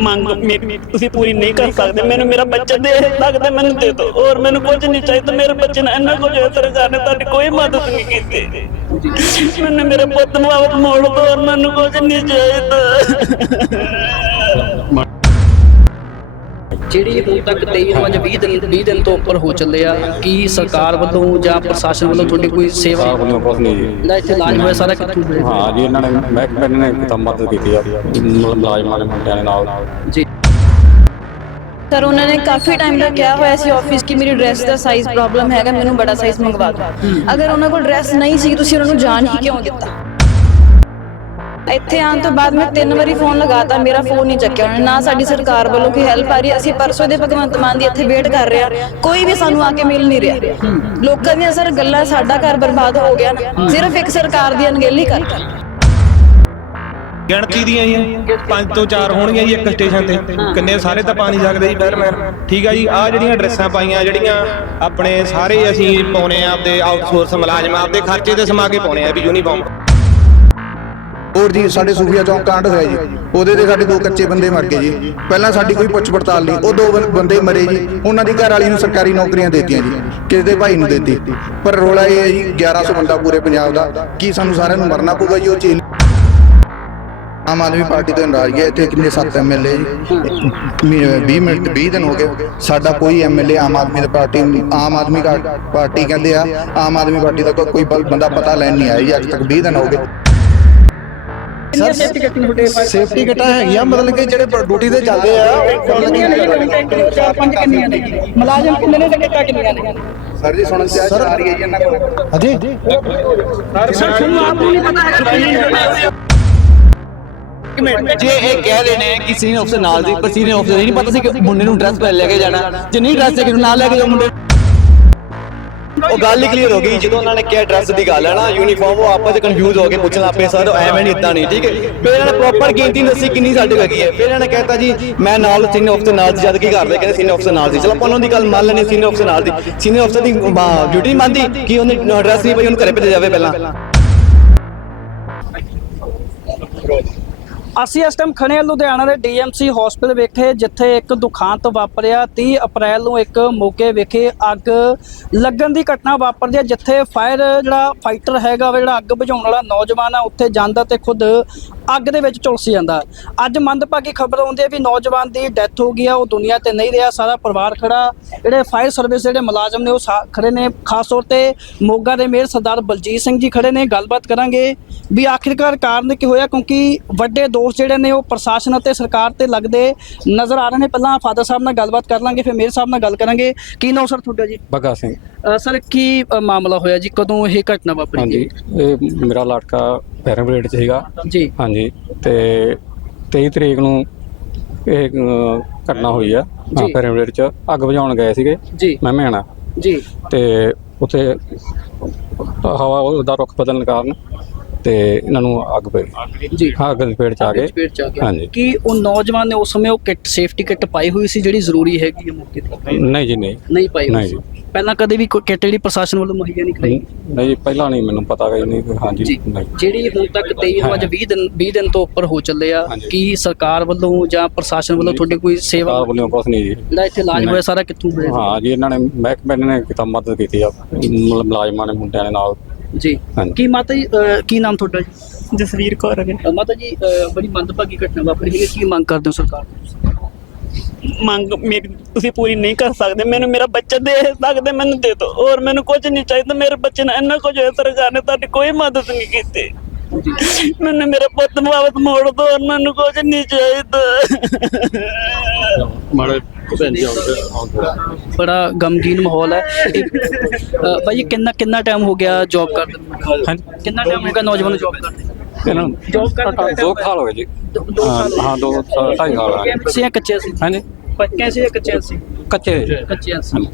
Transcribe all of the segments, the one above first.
ਮੰਗ ਮੇਰੀ ਤੁਸੀਂ ਪੂਰੀ ਨਹੀਂ ਕਰ ਸਕਦੇ। ਮੈਨੂੰ ਮੇਰਾ ਬੱਚਾ ਦੇ ਸਕਦੇ, ਮੈਨੂੰ ਦੇ ਦਿਓ। ਔਰ ਮੈਨੂੰ ਕੁਝ ਨਹੀਂ ਚਾਹੀਦਾ। ਮੇਰੇ ਬੱਚੇ ਨੇ ਇੰਨਾ ਕੁਝ ਸਰਕਾਰ ਨੇ ਤੁਹਾਡੀ ਕੋਈ ਮਦਦ ਨਹੀਂ ਕੀਤੀ। ਮੈਨੂੰ ਮੇਰੇ ਪੁੱਤ ਨੂੰ ਵਾਪਸ ਮੋੜ ਦਿਓ ਔਰ ਮੈਨੂੰ ਕੁਝ ਨਹੀਂ ਚਾਹੀਦਾ। ਜਿਹੜੀ ਹੁਣ ਤੱਕ 23 ਪੰਜ 20 ਦਿਨ 20 ਦਿਨ ਤੋਂ ਉੱਪਰ ਹੋ ਚੱਲੇ ਆ ਕੀ ਸਰਕਾਰ ਵੱਲੋਂ ਜਾਂ ਪ੍ਰਸ਼ਾਸਨ ਵੱਲੋਂ ਤੁਹਾਡੀ ਕੋਈ ਸੇਵਾ ਵੱਲੋਂ ਨਹੀਂ ਜੀ। ਜਿਹੜਾ ਇੱਥੇ ਇਲਾਜ ਹੋਇਆ ਸਾਰਾ ਕਿੱਥੋਂ ਹੋਇਆ? ਹਾਂ ਜੀ ਇਹਨਾਂ ਨੇ ਮਹਿਕਮੇ ਨੇ ਕਿਤਾ ਮਦਦ ਕੀਤੀ ਆ। ਮਤਲਬ ਮੁਲਾਜ਼ਮਾਂ ਨੇ ਮੁੰਡਿਆਂ ਦੇ ਨਾਲ। ਜੀ। ਸਰ ਉਹਨਾਂ ਨੇ ਕਾਫੀ ਟਾਈਮ ਦਾ ਕਿਹਾ ਹੋਇਆ ਸੀ ਆਫਿਸ ਕਿ ਮੇਰੀ ਡਰੈਸ ਦਾ ਸਾਈਜ਼ ਪ੍ਰੋਬਲਮ ਹੈਗਾ ਮੈਨੂੰ ਬੜਾ ਸਾਈਜ਼ ਮੰਗਵਾ ਦਿਓ। ਅਗਰ ਉਹਨਾਂ ਕੋਲ ਡਰੈਸ ਨਹੀਂ ਸੀ ਤੁਸੀਂ ਉਹਨਾਂ ਨੂੰ ਜਾਣ ਹੀ ਕਿਉਂ ਦਿੱਤਾ? ਇੱਥੇ ਆਉਣ ਤੋਂ ਬਾਅਦ ਮੈਂ ਤਿੰਨ ਵਾਰੀ ਫੋਨ ਲਗਾਤਾ, ਮੇਰਾ ਫੋਨ ਨਹੀਂ ਚੱਕਿਆ। ਉਹਨਾਂ ਨੇ ਨਾ ਸਾਡੀ ਸਰਕਾਰ ਵੱਲੋਂ ਕੋਈ ਹੈਲਪ ਆ ਰਹੀ ਹੈ। ਅਸੀਂ ਪਰਸੋਂ ਦੇ ਭਗਵੰਤ ਮਾਨ ਦੀ ਇੱਥੇ ਵੇਟ ਕਰ ਰਹੇ ਆ ਕੋਈ ਵੀ ਸਾਨੂੰ ਆ ਕੇ ਮਿਲ ਨਹੀਂ ਰਿਹਾ। ਲੋਕਾਂ ਦੀਆਂ ਸਰ ਗੱਲਾਂ ਸਾਡਾ ਘਰ ਬਰਬਾਦ ਹੋ ਗਿਆ ਨਾ, ਸਿਰਫ ਇੱਕ ਸਰਕਾਰ ਦੀ ਅਣਗਹਿਲੀ ਕਰਕੇ ਗਿਣਤੀ ਦੀਆਂ ਜੀ, ਪੰਜ ਤੋਂ ਚਾਰ ਹੋਣਗੀਆਂ ਜੀ ਇੱਕ ਸਟੇਸ਼ਨ ਤੇ। ਕਿੰਨੇ ਸਾਰੇ ਤਾਂ ਪਾ ਨਹੀਂ ਸਕਦੇ ਜੀ ਫਾਇਰਮੈਨ ਠੀਕ ਆ ਜੀ ਆ ਜਿਹੜੀਆਂ ਡਰੈਸਾਂ ਪਾਈਆਂ, ਜਿਹੜੀਆਂ ਆਪਣੇ ਸਾਰੇ ਅਸੀਂ ਪਾਉਨੇ ਆ, ਆਪਦੇ ਆਊਟਸੋਰਸ ਮੁਲਾਜ਼ਮ, ਆਪਦੇ ਖਰਚੇ ਤੇ ਸਮਾ ਕੇ ਪਾਉਨੇ ਆ ਵੀ ਯੂਨੀਫਾਰਮ ਹੋਰ ਜੀ, ਸਾਡੇ ਸੂਫੀਆ ਚੌਂਕ ਕਾਂਡ ਹੋਇਆ ਜੀ। ਉਹਦੇ ਤੇ ਸਾਡੇ ਦੋ ਕੱਚੇ ਬੰਦੇ ਮਰ ਗਏ ਜੀ। ਪਹਿਲਾਂ ਸਾਡੀ ਕੋਈ ਪੁੱਛ ਪੜਤਾਲ ਨਹੀਂ। ਉਹ ਦੋ ਬੰਦੇ ਮਰੇ ਜੀ। ਉਹਨਾਂ ਦੀ ਘਰ ਵਾਲੀ ਨੂੰ ਸਰਕਾਰੀ ਨੌਕਰੀਆਂ ਦੇਤੀਆਂ ਜੀ। ਕਿਸੇ ਦੇ ਭਾਈ ਨੂੰ ਦਿੱਤੀ। ਪਰ ਰੋਲਾ ਇਹ ਹੈ ਜੀ 1100 ਬੰਦਾ ਪੂਰੇ ਪੰਜਾਬ ਦਾ। ਕੀ ਸਾਨੂੰ ਸਾਰਿਆਂ ਨੂੰ ਮਰਨਾ ਪਊਗਾ ਜੀ, ਉਹ ਚੀਜ਼? ਆਮ ਆਦਮੀ ਪਾਰਟੀ ਤੋਂ ਨਾਰਾਜ਼ਗੀ ਹੈ ਇੱਥੇ ਕਿੰਨੇ ਸੱਤ ਐਮਐਲਏ ਜੀ? 20 ਮਿੰਟ 20 ਦਿਨ ਹੋ ਗਏ। ਸਾਡਾ ਕੋਈ ਐਮਐਲਏ ਆਮ ਆਦਮੀ ਦੀ ਪਾਰਟੀ, ਆਮ ਆਦਮੀ ਪਾਰਟੀ ਕਹਿੰਦੇ ਆ। ਆਮ ਆਦਮੀ ਪਾਰਟੀ ਦਾ ਕੋਈ ਬੰਦਾ ਪਤਾ ਲੈਣ ਨਹੀਂ ਆਇਆ ਜੀ। ਅੱਜ ਤੱਕ 20 ਦਿਨ ਹੋ ਗਏ। ਸਰ ਸੇਫਟੀ ਕਿੱਥੇ ਤੁਹਾਡੇ ਸੇਫਟੀ ਕਿਟਾਂ ਹੈਗੀਆਂ ਮਤਲਬ ਕਿ ਜਿਹੜੇ ਡਿਊਟੀ ਤੇ ਚੱਲਦੇ ਆ ਚਾਰ ਪੰਜ ਕਿੰਨੀਆਂ ਨੇ ਮੁਲਾਜ਼ਮ ਕਿੰਨੇ ਨੇ ਤੇ ਕਿੱਟਾਂ ਕਿੰਨੀਆਂ ਨੇ? ਸਰ ਜੀ ਸੁਣਨ ਚ ਆ ਰਹੀ ਹੈ ਜੀ ਇਹਨਾਂ ਕੋਲ। ਸਰ ਤੁਹਾਨੂੰ ਆਪ ਨੂੰ ਨਹੀਂ ਪਤਾ ਹੈਗਾ ਜੇ ਇਹ ਕਹਿ ਰਹੇ ਨੇ ਕਿ ਸੀਨੀਅਰ ਅਫਸਰ ਨਾਲ ਦੀ ਪਰ ਸੀਨੀਅਰ ਅਫਸਰ ਨਹੀਂ ਪਤਾ ਸੀ ਕਿ ਮੁੰਡੇ ਨੂੰ ਡਰੈਸ ਪਹਿਨ ਲੈ ਕੇ ਜਾਣਾ। ਜੇ ਨਹੀਂ ਡਰੈਸ ਹੈ ਕਿ ਨਾਲ ਲੈ ਕੇ ਜਾਓ ਮੁੰਡੇ। ਉਹ ਗੱਲ ਹੀ ਕਲੀਅਰ ਹੋ ਗਈ, ਜਦੋਂ ਉਹਨਾਂ ਨੇ ਕਿਹਾ ਡਰੈਸ ਦੀ ਗੱਲ ਹੈ ਨਾ ਯੂਨੀਫਾਰਮ ਉਹ ਆਪਸ ਵਿੱਚ ਕਨਫਿਊਜ਼ ਹੋ ਕੇ ਪੁੱਛਣ ਲੱਪੇ ਸਰ ਐਵੇਂ ਨਹੀਂ ਇਦਾਂ ਨਹੀਂ, ਠੀਕ ਹੈ? ਫਿਰ ਇਹਨਾਂ ਨੇ ਪ੍ਰੋਪਰ ਗਿਣਤੀ ਦੱਸੀ ਕਿੰਨੀ ਸਾਡੇ ਹੈਗੀ ਹੈ। ਫਿਰ ਇਹਨਾਂ ਨੇ ਕਹਿਤਾ ਜੀ, ਮੈਂ ਨਾਲ ਸੀਨੀਅਰ ਅਫਸਰ ਨਾਲ ਸੀ, ਜਦ ਕੀ ਕਰਦੇ ਕਹਿੰਦੇ ਸੀਨੀਅਰ ਅਫਸਰ ਨਾਲ ਸੀ। ਚਲੋ, ਆਪਾਂ ਉਹਨਾਂ ਦੀ ਗੱਲ ਮੰਨ ਲੈਣੀ ਸੀਨੀਅਰ ਅਫਸਰ ਨਾਲ ਦੀ। ਸੀਨੀਅਰ ਅਫਸਰ ਦੀ ਡਿਊਟੀ ਮੰਨਦੀ, ਕਿ ਉਹਨੇ ਡਰੈਸ ਨਹੀਂ ਪਈ, ਉਹਨੂੰ ਘਰੇ ਭੇਜਿਆ ਜਾਵੇ ਪਹਿਲਾਂ। ਅਸੀਂ ਇਸ ਟਾਈਮ ਖੜੇ ਹਾਂ ਲੁਧਿਆਣਾ ਦੇ ਡੀਐਮਸੀ ਹਸਪੀਟਲ ਵਿਖੇ, ਜਿੱਥੇ ਇੱਕ ਦੁਖਾਂਤ ਵਾਪਰਿਆ। 30 ਅਪ੍ਰੈਲ ਨੂੰ ਇੱਕ ਮੌਕੇ ਵਿਖੇ ਅੱਗ ਲੱਗਣ ਦੀ ਘਟਨਾ ਵਾਪਰਦੀ ਹੈ, ਜਿੱਥੇ ਫਾਇਰ ਜਿਹੜਾ ਫਾਈਟਰ ਹੈਗਾ ਵਾ, ਜਿਹੜਾ ਅੱਗ ਬੁਝਾਉਣ ਵਾਲਾ ਨੌਜਵਾਨ ਆ, ਉੱਥੇ ਜਾਂਦਾ ਤੇ ਖੁਦ ਅੱਗ ਦੇ ਵਿੱਚ ਝੁਲਸ ਜਾਂਦਾ ਅੱਜ ਮੰਦਭਾਗੀ ਖਬਰ ਆਉਂਦੀ ਹੈ ਵੀ ਨੌਜਵਾਨ ਦੀ ਡੈਥ ਹੋ ਗਈ ਆ ਉਹ ਦੁਨੀਆ ਤੇ ਨਹੀਂ ਰਿਹਾ ਸਾਰਾ ਪਰਿਵਾਰ ਖੜਾ ਜਿਹੜੇ ਫਾਇਰ ਸਰਵਿਸ ਜਿਹੜੇ ਮੁਲਾਜ਼ਮ ਨੇ ਉਹ ਖੜੇ ਨੇ ਖਾਸ ਤੌਰ ਤੇ ਮੋਗਾ ਦੇ ਮੇਅਰ ਸਰਦਾਰ ਬਲਜੀਤ ਸਿੰਘ ਜੀ ਖੜੇ ਨੇ ਗੱਲਬਾਤ ਕਰਾਂਗੇ ਵੀ ਆਖਿਰਕਾਰ ਕਾਰਨ ਕੀ ਹੋਇਆ ਕਿਉਂਕਿ ਵੱਡੇ ਦੋਸ਼ ਜਿਹੜੇ ਨੇ ਉਹ ਪ੍ਰਸ਼ਾਸਨ ਅਤੇ ਸਰਕਾਰ ਤੇ ਲੱਗਦੇ ਨਜ਼ਰ ਆ ਰਹੇ ਨੇ। ਪਹਿਲਾਂ ਫਾਦਰ ਸਾਹਿਬ ਨਾਲ ਗੱਲਬਾਤ ਕਰ ਲਾਂਗੇ ਫਿਰ ਮੇਅਰ ਸਾਹਿਬ ਨਾਲ ਗੱਲ ਕਰਾਂਗੇ। ਕੀ ਨਾਮ ਸਰ ਤੁਹਾਡਾ ਜੀ? ਬੱਗਾ ਸਿੰਘ। ਸਰ ਕੀ ਮਾਮਲਾ ਹੋਇਆ ਜੀ? ਕਦੋਂ ਇਹ ਘਟਨਾ ਵਾਪਰੀ ਹਾਂਜੀ ਇਹ ਮੇਰਾ ਲੜਕਾ ਪੈਰਾਬਲੇਡ ਚ ਸੀਗਾ। ਜੀ। ਹਾਂਜੀ ਤੇ 23 ਤਰੀਕ ਨੂੰ ਇਹ ਅ, ਘਟਨਾ ਹੋਈ ਆ ਜੀ। ਚ। ਅੱਗ ਬੁਝਾਉਣ ਗਏ ਸੀਗੇ। ਜੀ। ਮੈਂ ਮੈਣਾ ਜੀ। ਤੇ ਉੱਥੇ ਹਵਾ ਉਹਦਾ ਰੁੱਖ ਬਦਲਣ ਕਾਰਨ ਤੇ ਇਹਨਾਂ ਨੂੰ ਅੱਗ ਪਈ ਜੀ। ਹਾਂ ਅੱਗ ਦੀ ਪੇੜ ਚ ਆ ਗਏ। ਪੇਟ ਚ ਆ ਗਿਆ ਹਾਂਜੀ। ਕੀ ਉਹ ਨੌਜਵਾਨ ਨੇ ਉਸ ਸਮੇਂ ਉਹ ਕਿੱਟ ਸੇਫਟੀ ਕਿੱਟ ਪਾਈ ਹੋਈ ਸੀ ਜਿਹੜੀ ਜ਼ਰੂਰੀ ਹੈਗੀ ਹੈ ਮੌਕੇ ਤੇ? ਨਹੀਂ ਜੀ ਨਹੀਂ। ਨਹੀਂ ਪਾਈ ਹੋਈ ਨਹੀਂ ਸੀ। ਜੀ। ਪਹਿਲਾਂ ਕਦੇ ਵੀ ਕੋਈ ਕਿੱਟ ਜਿਹੜੀ ਪ੍ਰਸ਼ਾਸਨ ਵੱਲੋਂ ਮੁਹੱਈਆ ਨਹੀਂ ਕਰਾਈ? ਨਹੀਂ ਜੀ, ਪਹਿਲਾਂ ਨਹੀਂ ਮੈਨੂੰ ਪਤਾ ਕਿ ਨਹੀਂ ਹਾਂਜੀ ਜੀ ਨਹੀਂ। ਜਿਹੜੀ ਹੁਣ ਤੱਕ 23 ਪੰਜ 20 ਦਿਨ 20 ਦਿਨ ਤੋਂ ਉੱਪਰ ਹੋ ਚੱਲੇ ਆ ਹਾਂਜੀ। ਕੀ ਸਰਕਾਰ ਵੱਲੋਂ ਜਾਂ ਪ੍ਰਸ਼ਾਸਨ ਵੱਲੋਂ ਤੁਹਾਡੀ ਕੋਈ ਸੇਵਾ ਸਰਕਾਰ ਵੱਲੋਂ ਕੁਛ ਨਹੀਂ ਜੀ। ਜਿਹੜਾ ਇੱਥੇ ਇਲਾਜ ਹੋਇਆ ਸਾਰਾ ਕਿੱਥੋਂ ਹੋਇਆ? ਹਾਂ ਜੀ ਇਹਨਾਂ ਨੇ ਮਹਿਕਮੇ ਨੇ ਕਿਤਾ ਮਦਦ ਕੀਤੀ ਆ ਮੁਲਾਜ਼ਮਾਂ ਨੇ ਮੁੰਡਿਆਂ ਦੇ ਨਾਲ। ਜੀ। ਹਾਂਜੀ। ਕੀ ਮਾਤਾ ਜੀ ਅਹ, ਕੀ ਨਾਮ ਤੁਹਾਡਾ ਜੀ? ਜਸਵੀਰ ਕੌਰ ਹੈ ਅਹ, ਮਾਤਾ ਜੀ ਅਹ, ਬੜੀ ਮੰਦਭਾਗੀ ਘਟਨਾ ਵਾਪਰੀ ਹੈ ਕੀ ਮੰਗ ਕਰਦੇ ਹੋ ਸਰਕਾਰ ਤੋਂ? ਮੰਗ ਮੇਰੀ ਤੁਸੀਂ ਪੂਰੀ ਨਹੀਂ ਕਰ ਸਕਦੇ ਮੈਨੂੰ ਮੇਰਾ ਬੱਚਾ ਦੇ ਸਕਦੇ ਮੈਨੂੰ ਦੇ ਦਿਓ। ਔਰ ਮੈਨੂੰ ਕੁਝ ਨਹੀਂ ਚਾਹੀਦਾ ਮੇਰੇ ਬੱਚੇ ਨੇ ਇੰਨਾ ਕੁਝ ਹੋਇਆ ਸਰਕਾਰ ਨੇ ਤੁਹਾਡੀ ਕੋਈ ਮਦਦ ਨਹੀਂ ਕੀਤੀ। ਮੈਨੂੰ ਮੇਰੇ ਪੁੱਤ ਨੂੰ ਵਾਪਸ ਮੋੜ ਦਿਓ ਔਰ ਮੈਨੂੰ ਕੁਝ ਨਹੀਂ ਚਾਹੀਦਾ। ਬੜਾ ਗਮਗੀਨ ਮਾਹੌਲ ਹੈ। ਇਹ, ਭਾਈ ਕਿੰਨਾ ਕਿੰਨਾ ਟਾਈਮ ਹੋ ਗਿਆ ਜੌਬ ਕਰਦੇ ਨੂੰ? ਹਾਂਜੀ। ਕਿੰਨਾ ਟਾਈਮ ਹੋ ਗਿਆ ਨੌਜਵਾਨ ਨੂੰ? ਜੌਬ ਕਰਦੇ ਨੂੰ ਜੌਬ ਕਰਦੇ ਦੋ ਸਾਲ ਹੋ ਗਏ ਜੀ। ਦੋ ਦੋ ਹਾਂ ਸਾਲ ਹਾਂ ਦੋ ਸਾਲ ਢਾਈ ਸਾਲ ਹੋ ਗਏ। ਸੀ ਜਾਂ ਕੱਚੇ ਸੀ। ਹਾਂਜੀ। ਪੱਕੇ ਸੀ ਜਾਂ ਕੱਚੇ ਸੀ? ਕੱਚੇ ਕੱਚੇ ਸੀ।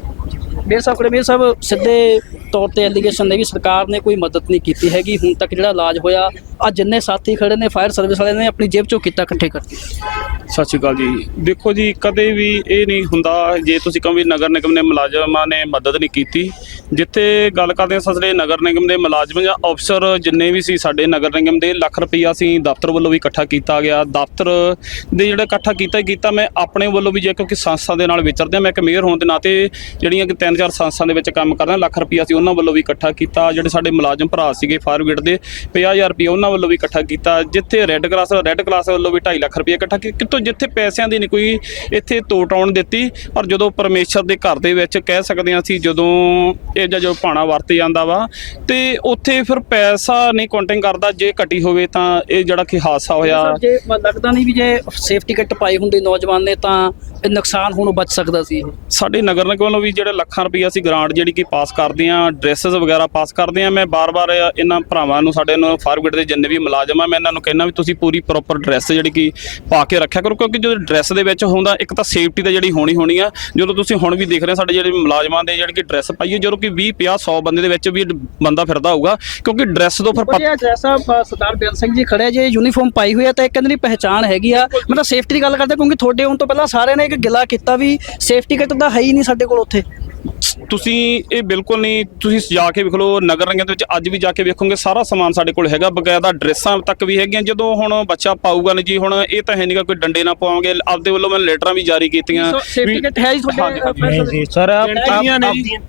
ਮੇਰੇ ਸਾਹਿਬ ਕੋਲੇ ਮੇਰੇ ਸਾਹਿਬ ਸਿੱਧੇ ਤੌਰ ਤੇ ਐਲੀਗੇਸ਼ਨ ਨੇ ਵੀ ਸਰਕਾਰ ਨੇ ਕੋਈ ਮਦਦ ਨਹੀਂ ਕੀਤੀ ਹੈਗੀ। ਹੁਣ ਤੱਕ ਜਿਹੜਾ ਇਲਾਜ ਹੋਇਆ ਆ ਜਿੰਨੇ ਸਾਥੀ ਖੜੇ ਨੇ ਫਾਇਰ ਸਰਵਿਸ ਵਾਲੇ ਨੇ ਆਪਣੀ ਜੇਬ ਚੋਂ ਕੀਤਾ ਇਕੱਠੇ ਕਰਕੇ ਸਤਿ ਸ਼੍ਰੀ ਅਕਾਲ ਜੀ। ਦੇਖੋ ਜੀ, ਕਦੇ ਵੀ ਇਹ ਨਹੀਂ ਹੁੰਦਾ, ਜੇ ਤੁਸੀਂ ਕਹੋ ਵੀ ਨਗਰ ਨਿਗਮ ਨੇ ਮੁਲਾਜ਼ਮਾਂ ਨੇ ਮਦਦ ਨਹੀਂ ਕੀਤੀ, ਜਿੱਥੇ ਗੱਲ ਕਰਦੇ ਹਾਂ ਸਸਲੇ ਨਗਰ ਨਿਗਮ ਦੇ ਮੁਲਾਜ਼ਮ ਜਾਂ ਅਫਸਰ ਜਿੰਨੇ ਵੀ ਸੀ ਸਾਡੇ ਨਗਰ ਨਿਗਮ ਦੇ, ਲੱਖ ਰੁਪਈਆ ਅਸੀਂ ਦਫ਼ਤਰ ਵੱਲੋਂ ਵੀ ਇਕੱਠਾ ਕੀਤਾ ਗਿਆ। ਦਫ਼ਤਰ ਦੇ ਜਿਹੜਾ ਇਕੱਠਾ ਕੀਤਾ ਹੀ ਕੀਤਾ, ਮੈਂ ਆਪਣੇ ਵੱਲੋਂ ਵੀ ਜੇ ਕਿਉਂਕਿ ਸੰਸਥਾ ਦੇ ਨਾਲ ਵਿਚਰਦੇ ਹਾਂ, ਮੈਂ ਇੱਕ ਮੇਅਰ ਹੋਣ ਦੇ ਨਾਤੇ ਜਿਹੜੀਆਂ ਕਿ ਤਿੰਨ ਚਾਰ ਸੰਸਥਾ ਦੇ ਵਿੱਚ ਕੰਮ ਕਰਦਾ ਲੱਖ ਰੁਪਈਆ ਸੀ ਉਹਨਾਂ ਵੱਲੋਂ ਵੀ ਇਕੱਠਾ ਕੀਤਾ। ਜਿਹੜੇ ਸਾਡੇ ਮੁਲਾਜ਼ਮ ਭਰਾ ਸੀਗੇ ਫਾਇਰ ਬ੍ਰਿਗੇਡ ਦੇ 50000 ਰੁਪਈਆ ਉਹਨਾਂ ਵੱਲੋਂ ਵੀ ਇਕੱਠਾ ਕੀਤਾ। ਜਿੱਥੇ ਰੈੱਡ ਕਲਾਸ ਰੈੱਡ ਕਲਾਸ ਵੱਲੋਂ ਵੀ 2.5 ਲੱਖ ਰੁਪਈਆ ਇਕੱਠਾ ਕੀਤਾ। ਕਿਤੋਂ ਜਿੱਥੇ ਪੈਸਿਆਂ ਦੀ ਨਹੀਂ ਕੋਈ ਇੱਥੇ ਤੋਟ ਆਉਣ ਦਿੱਤੀ, ਪਰ ਜਦੋਂ ਪਰਮੇਸ਼ਰ ਦੇ ਘਰ ਦੇ ਵਿੱਚ ਕਹਿ ਸਕਦੇ ਹਾਂ ਅਸੀਂ, ਜਦੋਂ ਇਹ ਜਿਹਾ ਜੋ ਭਾਣਾ ਵਰਤ ਜਾਂਦਾ ਵਾ, ਤੇ ਉੱਥੇ ਫਿਰ ਪੈਸਾ ਨਹੀਂ ਕਾਊਂਟਿੰਗ ਕਰਦਾ, ਜੇ ਘਟੀ ਹੋਵੇ ਤਾਂ ਇਹ ਜਿਹੜਾ ਕਿ ਹਾਦਸਾ ਹੋਇਆ। ਜੇ ਲੱਗਦਾ ਨਹੀਂ ਵੀ ਜੇ ਸੇਫਟੀ ਕਿੱਟ ਪਾਈ ਹੁੰਦੀ ਨੌਜਵਾਨ ਨੇ, ਤਾਂ ਨੁਕਸਾਨ ਹੋਣੋਂ ਬਚ ਸਕਦਾ ਸੀ। ਇਹ ਸਾਡੇ ਨਗਰ ਨਿਗਮ ਵੱਲੋਂ ਵੀ ਜਿਹੜੇ ਲੱਖਾਂ ਰੁਪਈਆ ਅਸੀਂ ਗ੍ਰਾਂਟ ਜਿਹੜੀ ਕਿ ਪਾਸ ਕਰਦੇ ਆ ਡਰੈਸਸ ਵਗੈਰਾ ਪਾਸ ਕਰਦੇ ਆ ਮੈਂ ਬਾਰ-ਬਾਰ ਇਹਨਾਂ ਭਰਾਵਾਂ ਨੂੰ ਸਾਡੇ ਨੂੰ ਫਾਰਵਰਡ ਦੇ ਜਿੰਨੇ ਵੀ ਮੁਲਾਜ਼ਮ ਆ ਮੈਂ ਇਹਨਾਂ ਨੂੰ ਕਹਿੰਦਾ ਵੀ ਤੁਸੀਂ ਪੂਰੀ ਪ੍ਰੋਪਰ ਡਰੈਸ ਜਿਹੜੀ ਕਿ ਪਾ ਕੇ ਰੱਖਿਆ ਕਰੋ ਕਿਉਂਕਿ ਜਦੋਂ ਡਰੈਸ ਦੇ ਵਿੱਚ ਹੁੰਦਾ ਇੱਕ ਤਾਂ ਸੇਫਟੀ ਦਾ ਜਿਹੜੀ ਹੋਣੀ ਹੋਣੀ ਆ ਜਦੋਂ ਤੁਸੀਂ ਹੁਣ ਵੀ ਦੇਖ ਰਹੇ ਸਾਡੇ ਜਿਹੜੇ ਮੁਲਾਜ਼ਮਾਂ ਦੇ ਜਿਹੜੀ ਕਿ ਡਰੈਸ ਪਾਈਏ ਜਦੋਂ ਕਿ 20 50 100 ਬੰਦੇ ਦੇ ਵਿੱਚ ਵੀ ਬੰਦਾ ਫਿਰਦਾ ਹੋਊਗਾ ਕਿਉਂਕਿ ਡਰੈਸ ਤੋਂ ਫਿਰ ਪਤਾ ਅ, ਸਰਦਾਰ ਬੇਅੰਤ ਸਿੰਘ ਜੀ ਖੜੇ ਆ, ਜੇ ਯੂਨੀਫਾਰਮ ਪਾਈ ਹੋਈ ਹੈ ਤਾਂ ਇੱਕ ਕਹਿੰਦੇ ਦੀ ਪਹਿਚਾਣ ਹੈਗੀ ਆ। ਮਤਲਬ ਸੇਫਟੀ ਦੀ ਗੱਲ ਕਰਦੇ ਕਿਉਂਕਿ ਤੁਹਾਡੇ ਆਉਣ ਤੋਂ ਪਹਿਲਾਂ ਸਾਰਿਆਂ ਨੇ ਇੱਕ ਗਿਲਾ ਕੀਤਾ ਵੀ ਸੇਫਟੀ ਕਿੱਟ ਤਾਂ ਹੈ ਹੀ ਨਹੀਂ ਸਾਡੇ ਕੋਲ ਉੱਥੇ। ਤੁਸੀਂ ਇਹ ਬਿਲਕੁਲ ਨਹੀਂ ਤੁਸੀਂ ਜਾ ਕੇ ਵੇਖ ਲਓ ਨਗਰ ਰੰਗਾਂ ਦੇ ਵਿੱਚ ਅੱਜ ਵੀ ਜਾ ਕੇ ਵੇਖੋਗੇ ਸਾਰਾ ਸਮਾਨ ਸਾਡੇ ਕੋਲ ਹੈਗਾ ਬਕਾਇਦਾ ਡਰੈਸਾਂ ਤੱਕ ਵੀ ਹੈਗੀਆਂ ਜਦੋਂ ਹੁਣ ਬੱਚਾ ਪਾਊਗਾ ਨਹੀਂ ਜੀ ਹੁਣ ਇਹ ਤਾਂ ਹੈ ਨਹੀਂਗਾ ਕੋਈ ਡੰਡੇ ਨਾ ਪਾਵਾਂਗੇ ਆਪਦੇ ਵੱਲੋਂ ਮੈਂ ਲੈਟਰਾਂ ਵੀ ਜਾਰੀ ਕੀਤੀਆਂ। ਸੇਫਟੀ ਕਿੱਟ ਹੈ ਜੀ ਜੀ ਸਰ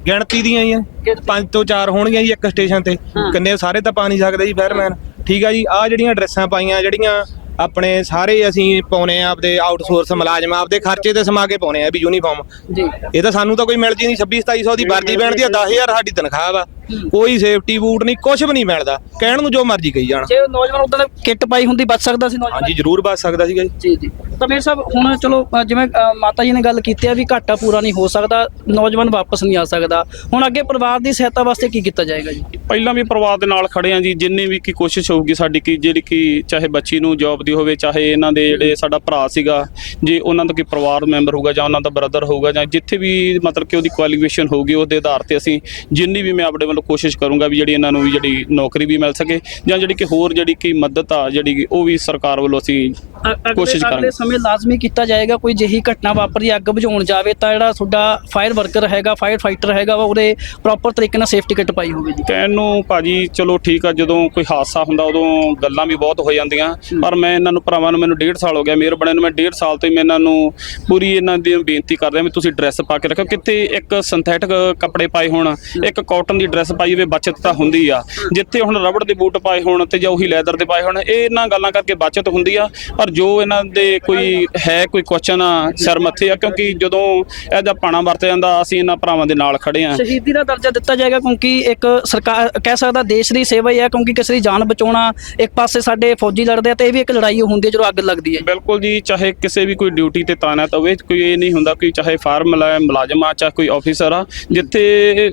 ਗਿਣਤੀ ਦੀਆਂ ਹੀ ਆ। ਪੰਜ ਤੋਂ ਚਾਰ ਹੋਣਗੀਆਂ ਜੀ ਇੱਕ ਸਟੇਸ਼ਨ ਤੇ। ਕਿੰਨੇ ਸਾਰੇ ਤਾਂ ਪਾ ਨਹੀਂ ਸਕਦੇ ਜੀ ਫਾਇਰਮੈਨ ਠੀਕ ਆ ਜੀ ਆ ਜਿਹੜੀਆਂ ਡਰੈਸਾਂ ਪਾਈਆਂ ਜਿਹੜੀਆਂ ਆਪਣੇ ਸਾਰੇ ਅਸੀਂ ਪਾਉਨੇ ਆ ਆਪਦੇ ਆਊਟਸੋਰਸ ਮੁਲਾਜ਼ਮ ਆਪਦੇ ਖਰਚੇ ਤੇ ਸਮਾ ਕੇ ਪਾਉਨੇ ਆ ਵੀ ਯੂਨੀਫਾਰਮ ਜੀ। ਇਹ ਤਾਂ ਸਾਨੂੰ ਤਾਂ ਕੋਈ ਮਿਲਦੀ ਨਹੀਂ 26 2700 ਦੀ ਵਰਦੀ ਪੈਣ ਦੀ ਆ 10000 ਸਾਡੀ ਤਨਖਾਹ ਵਾ। ਕੋਈ ਸੇਫਟੀ ਬੂਟ ਨਹੀਂ ਕੁਝ ਵੀ ਨਹੀਂ ਮਿਲਦਾ। ਕਹਿਣ ਨੂੰ ਜੋ ਮਰਜ਼ੀ ਕਹੀ ਜਾਣ। ਜੇ ਨੌਜਵਾਨ ਉਦੋਂ ਕਿੱਟ ਪਾਈ ਹੁੰਦੀ ਬਚ ਸਕਦਾ ਸੀ ਨੌਜਵਾਨ? ਹਾਂਜੀ ਜ਼ਰੂਰ ਬਚ ਸਕਦਾ ਸੀਗਾ ਜੀ। ਜੀ ਤਾਂ ਮੇਰੇ ਸਾਹਿਬ ਹੁਣ ਚਲੋ ਜਿਵੇਂ ਮਾਤਾ ਜੀ ਨੇ ਗੱਲ ਕੀਤੀ ਹੈ ਵੀ ਘਾਟਾ ਪੂਰਾ ਨਹੀਂ ਹੋ ਸਕਦਾ ਨੌਜਵਾਨ ਵਾਪਸ ਨਹੀਂ ਆ ਸਕਦਾ। ਹੁਣ ਅੱਗੇ ਪਰਿਵਾਰ ਦੀ ਸਹਾਇਤਾ ਵਾਸਤੇ ਕੀ ਕੀਤਾ ਜਾਏਗਾ ਜੀ? ਪਹਿਲਾਂ ਵੀ ਪਰਿਵਾਰ ਦੇ ਨਾਲ ਖੜੇ ਆ ਜੀ ਜਿੰਨੀ ਵੀ ਕੀ ਕੋਸ਼ਿਸ਼ ਹੋਊਗੀ ਸਾਡੀ ਕੀ ਜਿਹੜੀ ਕਿ ਚਾਹੇ ਬੱਚੀ ਨੂੰ ਜੌਬ ਦੀ ਹੋਵੇ ਚਾਹੇ ਇਹਨਾਂ ਦੇ ਜਿਹੜੇ ਸਾਡਾ ਭਰਾ ਸੀਗਾ ਜੇ ਉਹਨਾਂ ਦਾ ਕੋਈ ਪਰਿਵਾਰ ਮੈਂਬਰ ਹੋਊਗਾ ਜਾਂ ਉਹਨਾਂ ਦਾ ਬ੍ਰਦਰ ਹੋਊਗਾ ਜਾਂ ਜਿੱਥੇ ਵੀ ਮਤਲਬ ਕਿ ਉਹਦੀ ਕੁਆਲੀਫਿਕੇਸ਼ਨ ਹੋਊਗੀ ਉਹਦੇ ਆਧਾਰ ਤੇ ਅਸੀਂ ਜਿੰਨੀ ਵੀ ਮੈਂ ਆਪਣੇ ਵੱਲੋਂ ਕੋਸ਼ਿਸ਼ ਕਰੂੰਗਾ ਵੀ ਜਿਹੜੀ ਇਹਨਾਂ ਨੂੰ ਵੀ ਜਿਹੜੀ ਨੌਕਰੀ ਵੀ ਮਿਲ ਸਕੇ ਜਾਂ ਜਿਹੜੀ ਕਿ ਹੋਰ ਜਿਹੜੀ ਕਿ ਮਦਦ ਆ ਜਿਹੜੀ ਉਹ ਵੀ ਸਰਕਾਰ ਵੱਲੋਂ ਅਸੀਂ ਅਗਲੇ- ਕੋਸ਼ਿਸ਼ ਅਗਲੇ ਕਰਾਂਗੇ ਸਮੇਂ ਲਾਜ਼ਮੀ ਕੀਤਾ ਜਾਏਗਾ ਕੋਈ ਜਿਹੀ ਘਟਨਾ ਵਾਪਰੀ ਅੱਗ ਬੁਝਾਉਣ ਜਾਵੇ ਤਾਂ ਜਿਹੜਾ ਤੁਹਾਡਾ ਫਾਇਰ ਵਰਕਰ ਹੈਗਾ ਫਾਇਰ ਫਾਈਟਰ ਹੈਗਾ ਵਾ ਉਹਦੇ ਪ੍ਰੋਪਰ ਤਰੀਕੇ ਨਾਲ ਸੇਫਟੀ ਕਿੱਟ ਪਾਈ ਹੋਵੇ ਜੀ ਕਹਿਣ ਨੂੰ ਭਾਜੀ ਚਲੋ ਠੀਕ ਆ ਜਦੋਂ ਕੋਈ ਹਾਦਸਾ ਹੁੰਦਾ ਉਦੋਂ ਗੱਲਾਂ ਵੀ ਬਹੁਤ ਹੋ ਜਾਂਦੀਆਂ ਪਰ ਮੈਂ ਇਹਨਾਂ ਨੂੰ ਭਰਾਵਾਂ ਨੂੰ ਮੈਨੂੰ ਡੇਢ ਸਾਲ ਹੋ ਗਿਆ ਮੇਰ ਬਣੇ ਨੂੰ ਮੈਂ ਡੇਢ ਸਾਲ ਤੋਂ ਹੀ ਮੈਂ ਇਹਨਾਂ ਨੂੰ ਪੂਰੀ ਇਹਨਾਂ ਦੀ ਬੇਨਤੀ ਕਰ ਰਿਹਾ ਵੀ ਤੁਸੀਂ ਡਰੈਸ ਪਾ ਕੇ ਰੱਖੋ ਕਿਤੇ ਇੱਕ ਸਿੰਥੈਟਿਕ ਕੱਪੜੇ ਪਾਏ ਹੋਣ, ਇੱਕ ਕਾਟਨ ਦੀ ਡਰੈਸ ਪਾਈ ਹੋਵੇ, ਬਚਤ ਤਾਂ ਹੁੰਦੀ ਆ। ਜਿੱਥੇ ਹੁਣ ਰਬੜ ਦੇ ਬੂਟ ਪਾਏ ਹੋਣ ਤੇ ਜਾਂ ਉਹੀ ਲੈਦਰ ਦੇ ਪਾਏ ਹੋਣ, ਇਹ ਇਹਨਾਂ ਗੱਲਾਂ ਕਰਕੇ ਬਚਤ ਹੁੰਦੀ ਆ। ਪਰ ਜੋ ਇਹਨਾਂ ਦੇ ਕੋਈ ਹੈ, ਕੋਈ ਕੁਐਸਚਨ ਸਿਰ ਮੱਥੇ ਆ, ਕਿਉਂਕਿ ਜਦੋਂ ਇਹਦਾ ਜਿਹਾ ਪਾਣਾ ਵਰਤ ਜਾਂਦਾ, ਅਸੀਂ ਇਹਨਾਂ ਭਰਾਵਾਂ ਦੇ ਨਾਲ ਖੜੇ ਆ। ਸ਼ਹੀਦੀ ਦਾ ਦਰਜਾ ਦਿੱਤਾ ਜਾਏਗਾ ਕਿਉਂਕਿ ਇੱਕ ਸਰਕਾਰ, ਕਹਿ ਸਕਦਾ ਦੇਸ਼ ਦੀ ਸੇਵਾ ਹੀ ਹੈ ਕਿਉਂਕਿ ਕਿਸੇ ਦੀ ਜਾਨ ਬਚਾਉਣਾ, ਇੱਕ ਪਾਸੇ ਸਾਡੇ ਫੌਜੀ ਲੜਦੇ ਆ ਤੇ ਇਹ ਵੀ ਇੱਕ ਲੜਾਈ ਹੁੰਦੀ ਹੈ ਜਦੋਂ ਅੱਗ ਲੱਗਦੀ ਹੈ ਬਿਲਕੁਲ ਜੀ ਚਾਹੇ ਕਿਸੇ ਵੀ ਕੋਈ ਡਿਊਟੀ ਤੇ ਤਾਇਨਾਤ ਹੋਵੇ ਕੋਈ ਇਹ ਨਹੀਂ ਹੁੰਦਾ ਕਿ ਚਾਹੇ ਫਾਰਮ ਮੁਲਾਜ਼ਮ ਆ ਚਾਹੇ ਕੋਈ ਆਫੀਸਰ ਆ ਜਿੱਥੇ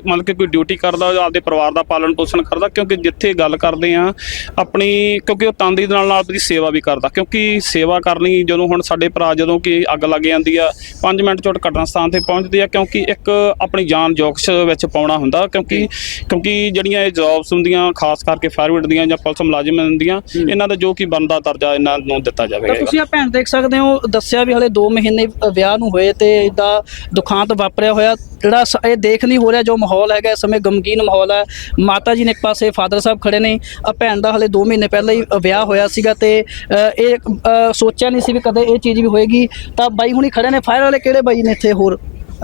ਮਤਲਬ ਕਿ ਕੋਈ ਡਿਊਟੀ ਕਰਦਾ ਆਪਦੇ ਪਰਿਵਾਰ ਦਾ ਪਾਲਣ ਪੋਸ਼ਣ ਕਰਦਾ ਕਿਉਂਕਿ ਜਿੱਥੇ ਗੱਲ ਕਰਦੇ ਆ ਆਪਣੀ ਕਿਉਂਕਿ ਉਹ ਤੰਦੀ ਦੇ ਨਾਲ ਨਾਲ ਆਪਣੀ ਸੇਵਾ ਵੀ ਕਰਦਾ ਕਿਉਂਕਿ ਸੇਵਾ ਕਰਨੀ ਜਦੋਂ ਹੁਣ ਸਾਡੇ ਭਰਾ ਜਦੋਂ ਕਿ ਅੱਗ ਲੱਗ ਜਾਂਦੀ ਆ 5 ਮਿੰਟ ਚੋਟ ਘਟਨਾ ਸਥਾਨ ਤੇ ਪਹੁੰਚਦੇ ਆ ਕਿਉਂਕਿ ਇੱਕ ਆਪਣੀ ਜਾਨ ਜੋਖਸ ਵਿੱਚ ਪਾਉਣਾ ਹੁੰਦਾ ਕਿਉਂਕਿ ਕਿਉਂਕਿ ਜਿਹੜੀਆਂ ਇਹ ਜੌਬਸ ਹੁੰਦੀਆਂ ਖਾਸ ਕਰਕੇ ਫਾਇਰਵਿੰਡ ਦੀਆਂ ਜਾਂ ਪੁਲਿਸ ਮੁਲਾਜ਼ਮ ਹੁੰਦੀਆਂ ਇਹਨਾਂ ਦਾ ਜੋ ਕਿ ਬਣਦਾ ਦਰਜਾ ਇਹਨਾਂ ਨੂੰ ਦਿੱਤਾ ਜਾਵੇਗਾ। ਤੁਸੀਂ ਆ ਭੈਣ ਦੇਖ ਸਕਦੇ ਹੋ ਦੱਸਿਆ ਵੀ ਹਲੇ 2 ਮਹੀਨੇ ਵਿਆਹ ਨੂੰ ਹੋਏ ਤੇ ਇਦਾਂ ਦੁਖਾਂਤ ਵਾਪਰਿਆ ਹੋਇਆ। ਜਿਹੜਾ ਇਹ ਦੇਖ ਨਹੀਂ ਹੋ ਰਿਹਾ ਜੋ ਮਾਹੌਲ ਹੈਗਾ ਇਸ ਸਮੇਂ ਗਮਗੀਨ ਮਾਹੌਲ ਹੈ। ਮਾਤਾ ਜੀ ਨੇ ਇੱਕ ਪਾਸੇ ਫਾਦਰ ਸਾਹਿਬ ਖੜੇ ਨੇ। ਆ ਭੈਣ ਦਾ ਹਲੇ 2 ਮਹੀਨੇ ਪਹਿਲਾਂ ਹੀ ਵਿਆਹ ਹੋਇਆ ਸੀਗਾ ਤੇ ਇਹ ਸੋਚਿਆ ਨਹੀਂ ਸੀ ਵੀ ਕਦੇ ਇਹ ਚੀਜ਼ ਵੀ ਹੋਏਗੀ। ਤਾਂ ਬਾਈ ਹੁਣੀ ਖੜੇ ਨੇ ਫਾਇਰ ਵਾਲੇ ਕਿਹੜੇ ਬਾਈ ਨੇ ਇੱਥੇ ਹੋਰ?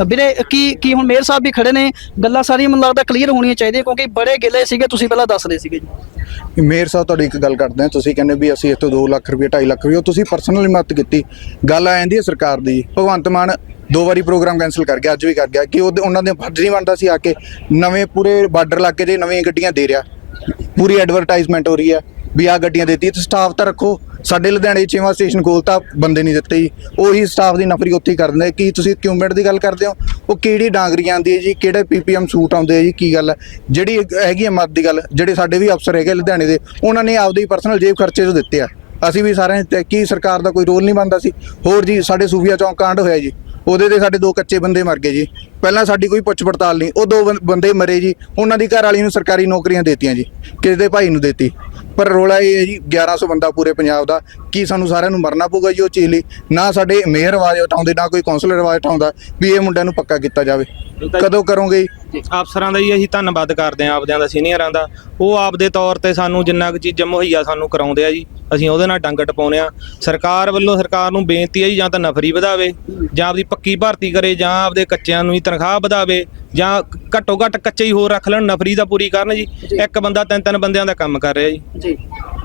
ਵੀਰੇ, ਕੀ ਕੀ ਹੁਣ ਮੇਰ ਸਾਹਿਬ ਵੀ ਖੜੇ ਨੇ, ਗੱਲਾਂ ਸਾਰੀਆਂ ਮੈਨੂੰ ਲੱਗਦਾ ਕਲੀਅਰ ਹੋਣੀਆਂ ਚਾਹੀਦੀਆਂ ਕਿਉਂਕਿ ਬੜੇ ਗਿਲੇ ਸੀਗੇ, ਤੁਸੀਂ ਪਹਿਲਾਂ ਦੱਸ ਰਹੇ ਸੀਗੇ ਜੀ। ਮੇਰ ਸਾਹਿਬ, ਤੁਹਾਡੀ ਇੱਕ ਗੱਲ ਕਰਦੇ ਆ ਤੁਸੀਂ ਕਹਿੰਦੇ ਵੀ ਅਸੀਂ ਇੱਥੋਂ 2 ਲੱਖ ਰੁਪਏ 2.5 ਲੱਖ ਰੁਪਏ ਤੁਸੀਂ ਪਰਸਨਲੀ ਮਦਦ ਕੀਤੀ। ਗੱਲ ਆ ਜਾਂਦੀ ਹੈ ਸਰਕਾਰ ਦੀ। ਭਗਵੰਤ ਮਾਨ ਦੋ ਵਾਰੀ ਪ੍ਰੋਗਰਾਮ ਕੈਨਸਲ ਕਰ ਗਿਆ, ਅੱਜ ਵੀ ਕਰ ਗਿਆ, ਕਿ ਉਹਦੇ- ਉਹਨਾਂ ਦੇ ਫਰਜ਼ ਨਹੀਂ ਬਣਦਾ ਸੀ ਆ ਕੇ ਨਵੇਂ ਪੂਰੇ ਬਾਰਡਰ ਇਲਾਕੇ ਦੇ ਨਵੀਆਂ ਗੱਡੀਆਂ ਦੇ ਰਿਹਾ। ਪੂਰੀ ਐਡਵਰਟਾਈਜ਼ਮੈਂਟ ਹੋ ਰਹੀ ਹੈ, ਵੀ ਆ ਗੱਡੀਆਂ ਦੇਤੀ ਤੇ ਸਟਾਫ ਤਾਂ ਰੱਖੋ। ਸਾਡੇ ਲੁਧਿਆਣੇ 'ਚ ਛੇਵਾਂ ਸਟੇਸ਼ਨ ਤਾਂ ਬੰਦੇ ਨਹੀਂ ਦਿੱਤੇ ਜੀ। ਉਹੀ ਸਟਾਫ ਦੀ ਨਫਰੀ ਉੱਥੇ ਹੀ ਕਰ ਦਿੰਦੇ ਕੀ ਤੁਸੀਂ ਇਕਵਿਪਮੈਂਟ ਦੀ ਗੱਲ ਕਰਦੇ ਹੋ? ਉਹ ਕਿਹੜੀ ਡਾਂਗਰੀ ਆਉਂਦੀ ਹੈ ਜੀ? ਕਿਹੜੇ ਪੀਪੀਐਮ ਸੂਟ ਆਉਂਦੇ ਆ ਜੀ? ਕੀ ਗੱਲ ਹੈ? ਜਿਹੜੀ ਹੈਗੀ ਹੈ ਮਤ ਦੀ ਗੱਲ, ਜਿਹੜੇ ਸਾਡੇ ਵੀ ਅਫਸਰ ਹੈਗੇ ਲੁਧਿਆਣੇ ਦੇ, ਉਹਨਾਂ ਨੇ ਆਪਦੇ ਹੀ ਪਰਸਨਲ ਜੇਬ ਖਰਚੇ ਤੋਂ ਦਿੱਤੇ ਆ। ਅਸੀਂ ਵੀ ਸਾਰਿਆਂ ਤੇ ਕੀ ਸਰਕਾਰ ਦਾ ਕੋਈ ਰੋਲ ਨਹੀਂ ਬਣਦਾ ਸੀ। ਹੋਰ ਜੀ, ਸਾਡੇ ਸੂਫੀਆ ਚੌਂਕ ਕਾਂਡ ਹੋਇਆ ਜੀ। ਉਹਦੇ ਤੇ ਸਾਡੇ ਦੋ ਕੱਚੇ ਬੰਦੇ ਮਰ ਗਏ ਜੀ। ਪਹਿਲਾਂ ਸਾਡੀ ਕੋਈ ਪੁੱਛ ਪੜਤਾਲ ਨਹੀਂ। ਉਹ ਦੋ ਬੰ- ਬੰਦੇ ਮਰੇ ਜੀ। ਉਹਨਾਂ ਦੀ ਘਰ ਵਾਲੀ ਨੂੰ ਸਰਕਾਰੀ ਨੌਕਰੀਆਂ ਦੇਤੀਆਂ ਜੀ। ਕਿਸੇ ਦੇ ਭਾਈ ਨੂੰ ਦੇਤੀ। ਪਰ ਰੋਲਾ ਇਹ ਹੈ ਜੀ 1100 ਬੰਦਾ ਪੂਰੇ ਪੰਜਾਬ ਦਾ, ਕੀ ਸਾਨੂੰ ਸਾਰਿਆਂ ਨੂੰ ਮਰਨਾ ਪਊਗਾ ਜੀ ਉਹ ਚੀਜ਼ ਲਈ? ਨਾ ਸਾਡੇ ਮੇਅਰ ਆਵਾਜ਼ ਉਠਾਉਂਦੇ, ਨਾ ਕੋਈ ਕੌਂਸਲਰ ਆਵਾਜ਼ ਉਠਾਉਂਦਾ ਵੀ ਇਹ ਮੁੰਡਿਆਂ ਨੂੰ ਪੱਕਾ ਕੀਤਾ ਜਾਵੇ। ਕਦੋਂ ਕਰੋਗੇ? ਅਫਸਰਾਂ ਦਾ ਹੀ ਅਸੀਂ ਧੰਨਵਾਦ ਕਰਦੇ ਹਾਂ ਆਪਦਿਆਂ ਦਾ ਸੀਨੀਅਰਾਂ ਦਾ। ਉਹ ਆਪਦੇ ਤੌਰ ਤੇ ਸਾਨੂੰ ਜਿੰਨਾ ਕੁ ਚੀਜ਼ਾਂ ਮੁਹੱਈਆ ਸਾਨੂੰ ਕਰਾਉਂਦੇ ਆ ਜੀ। ਅਸੀਂ ਉਹਦੇ ਨਾਲ ਡੰਗ ਟਪਾਉਂਦੇ ਆ ਸਰਕਾਰ ਵੱਲੋਂ ਸਰਕਾਰ ਨੂੰ ਬੇਨਤੀ ਹੈ ਜੀ ਜਾਂ ਤਾਂ ਨਫਰੀ ਵਧਾਵੇ ਜਾਂ ਆਪਦੀ ਪੱਕੀ ਭਰਤੀ ਕਰੇ ਜਾਂ ਆਪਦੇ ਕੱਚਿਆਂ ਨੂੰ ਹੀ ਤਨਖਾਹ ਵਧਾਵੇ ਜਾਂ ਘੱਟੋ ਘੱਟ ਕੱਚੇ ਹੀ ਹੋਰ ਰੱਖ ਲੈਣ ਨਫਰੀ ਦਾ ਪੂਰੀ ਕਰਨ ਜੀ। ਇੱਕ ਬੰਦਾ ਤਿੰਨ ਤਿੰਨ ਬੰਦਿਆਂ ਦਾ ਕੰਮ ਕਰ ਰਿਹਾ ਜੀ। ਜੀ।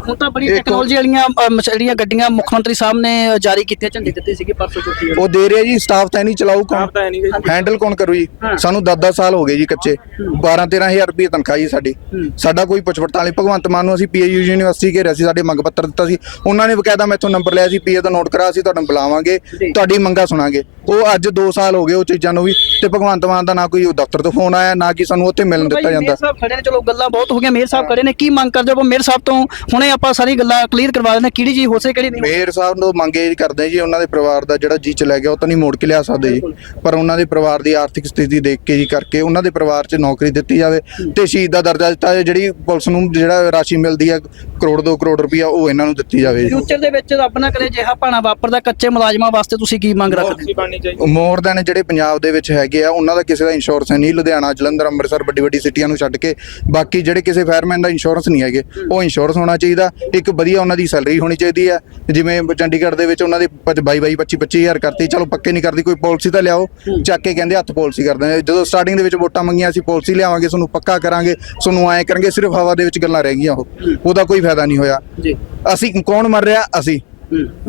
ਹੁਣ ਤਾਂ ਬੜੀ ਟੈਕਨੋਲੋਜੀ ਵਾਲੀਆਂ ਅ, ਮਸ- ਜਿਹੜੀਆਂ ਗੱਡੀਆਂ ਮੁੱਖ ਮੰਤਰੀ ਸਾਹਿਬ ਨੇ ਜਾਰੀ ਕੀਤੀਆਂ ਝੰਡੀ ਦਿੱਤੀ ਸੀਗੀ ਪਰਸੋਂ ਚੌਥੀ ਵਾਲੀ। ਉਹ ਦੇ ਰਿਹਾ ਜੀ ਸਟਾਫ ਤਾਂ ਨਹੀਂ ਚਲਾਊ ਕੌਣ? ਤਾਂ ਹੈ ਨਹੀਂ ਗੇ ਜੀ। ਹੈਂਡਲ ਕੌਣ ਕਰੂ ਜੀ? ਸਾਨੂੰ 10-10 ਸਾਲ ਹੋ ਗਏ ਜੀ ਕੱਚੇ। 12-13000 ਰੁਪਏ ਤਨਖਾਹ ਜੀ ਸਾਡੀ। ਸਾਡਾ ਕੋਈ ਪੁੱਛਪੜਤਾਲ ਨਹੀਂ। ਭਗਵੰਤ ਮਾਨ ਨੂੰ ਅਸੀਂ ਪੀਏਯੂ ਯੂਨੀਵਰਸਿਟੀ ਘੇਰਿਆ ਸੀ ਸਾਡੇ ਮੰਗ ਪੱਤਰ ਦਿੱਤਾ ਸੀ। ਉਹਨਾਂ ਨੇ ਬਕਾਇਦਾ ਮੈਥੋਂ ਨੰਬਰ ਲਿਆ ਸੀ ਪੀਏ ਦਾ ਨੋਟ ਕਰਾ ਅਸੀਂ ਤੁਹਾਨੂੰ ਬੁਲਾਵਾਂਗੇ ਤੁਹਾਡੀ ਮੰਗਾਂ ਸੁਣਾਂਗੇ। ਉਹ ਅੱਜ 2 ਸਾਲ ਹੋ ਗਏ ਉਹ ਚੀਜ਼ਾਂ ਨੂੰ ਵੀ ਤੇ ਭਗਵੰਤ ਮਾਨ ਦਾ ਨਾ ਕੋਈ ਦਫ਼ਤਰ ਤੋਂ ਫੋਨ ਆਇਆ ਨਾ ਕਿ ਸਾਨੂੰ ਉੱਥੇ ਮਿਲਣ ਦਿੱਤਾ ਭਾਈ ਜਾਂਦਾ। ਮੇਰ ਸਾਹਿਬ ਖੜੇ ਨੇ ਚਲੋ ਗੱਲਾਂ ਬਹੁਤ ਹੋ ਗਈਆਂ ਮੇਰ ਸਾਹਿਬ ਖੜੇ ਨੇ। ਕੀ ਮੰਗ ਕਰਦੇ ਹੋ? ਮੇਰ ਸਾਹਿਬ ਤੋਂ ਹੁਣੇ ਆਪਾਂ ਸਾਰੀ ਗੱਲਾਂ ਕਲੀਅਰ ਕਰਵਾ ਦਿੰਦੇ ਕਿਹੜੀ ਚੀਜ਼ ਹੋ ਸੇ ਕਿਹੜੀ ਨਹੀਂ ਮੇਅਰ ਸਾਹਿਬ ਨੂੰ ਮੰਗ ਇਹ ਕਰਦੇ ਜੀ ਉਹਨਾਂ ਦੇ ਪਰਿਵਾਰ ਦਾ ਜਿਹੜਾ ਜੀ ਚਲਾ ਗਿਆ ਉਹ ਤਾਂ ਨਹੀਂ ਮੋੜ ਕੇ ਲਿਆ ਸਕਦੇ ਜੀ। ਪਰ ਉਹਨਾਂ ਦੇ ਪਰਿਵਾਰ ਦੀ ਆਰਥਿਕ ਸਥਿਤੀ ਦੇਖ ਕੇ ਜੀ ਕਰਕੇ ਉਹਨਾਂ ਦੇ ਪਰਿਵਾਰ 'ਚ ਨੌਕਰੀ ਦਿੱਤੀ ਜਾਵੇ ਤੇ ਸ਼ਹੀਦ ਦਾ ਦਰਜਾ ਦਿੱਤਾ ਜਾਵੇ ਜਿਹੜੀ ਪੁਲਿਸ ਨੂੰ ਜਿਹੜਾ ਰਾਸ਼ੀ ਮਿਲਦੀ ਹੈ ਕਰੋੜ 2 ਕਰੋੜ ਰੁਪਈਆ ਉਹ ਇਹਨਾਂ ਨੂੰ ਦਿੱਤੀ ਜਾਵੇ ਫਿਊਚਰ ਦੇ ਵਿੱਚ ਰੱਬ ਨਾ ਕਰੇ ਜਿਹਾ ਭਾਣਾ ਵਾਪਰਦਾ ਕੱਚੇ ਮੁਲਾਜ਼ਮਾਂ ਵਾਸਤੇ ਤੁਸੀਂ ਕੀ ਮੰਗ ਰੱਖਦੇ? ਪਾਲਿਸੀ ਬਣਨੀ ਚਾਹੀਦੀ। ਮੋਰ ਦੈਨ ਜਿਹੜੇ ਪੰਜਾਬ ਦੇ ਵਿੱਚ ਹੈਗੇ ਆ ਉਹਨਾਂ ਦਾ ਕਿਸੇ ਦਾ ਇੰਸ਼ੋਰੈਂਸ ਨਹੀਂ ਲੁਧਿਆਣਾ ਜਲੰਧਰ ਅੰਮ੍ਰਿਤਸਰ ਵੱਡੀ ਵੱਡੀ ਸਿਟੀਆਂ ਨੂੰ ਛੱਡ ਕੇ ਬਾਕੀ ਜਿਹੜੇ ਕਿਸੇ ਫਾਇਰਮੈਨ ਦਾ ਇੰਸ਼ੋਰੈਂਸ ਨਹੀਂ ਹੈਗੇ ਉਹ ਇੰਸ਼ੋਰੈਂਸ ਹੋਣਾ ਚਾਹੀਦਾ ਇੱਕ ਵਧੀਆ ਉਹਨਾਂ ਦੀ ਸੈਲਰੀ ਹੋਣੀ ਚਾਹੀਦੀ ਹੈ। ਜਿਵੇਂ ਚੰਡੀਗੜ੍ਹ ਦੇ ਵਿੱਚ ਉਹਨਾਂ ਦੀ 22 22 25 25000 ਕਰਤੀ ਚਲੋ ਪੱਕੇ ਨਹੀਂ ਕਰਦੀ ਕੋਈ ਪਾਲਿਸੀ ਤਾਂ ਲਿਆਓ ਚੱਕ ਕੇ ਕਹਿੰਦੇ ਹੱਥ ਪਾਲਿਸੀ ਕਰਦੇ ਨੇ। ਜਦੋਂ ਸਟਾਰਟਿੰਗ ਦੇ ਵਿੱਚ ਵੋਟਾਂ ਮੰਗੀਆਂ ਅਸੀਂ ਪਾਲਿਸੀ ਲਿਆਵਾਂਗੇ ਤੁਹਾਨੂੰ ਪੱਕਾ ਕਰਾਂਗੇ ਤੁਹਾਨੂੰ ਐਂ ਕਰਾਂਗੇ ਸਿਰਫ ਹਵਾ ਦੇ ਵਿੱਚ ਗੱਲਾਂ ਰਹਿ ਗਈਆਂ ਉਹ। ਉਹਦਾ ਕੋਈ ਫਾਇਦਾ ਨਹੀਂ ਹੋਇਆ। ਜੀ। ਅਸੀਂ ਕੌਣ ਮਰ ਰਿਹਾ? ਅਸੀਂ।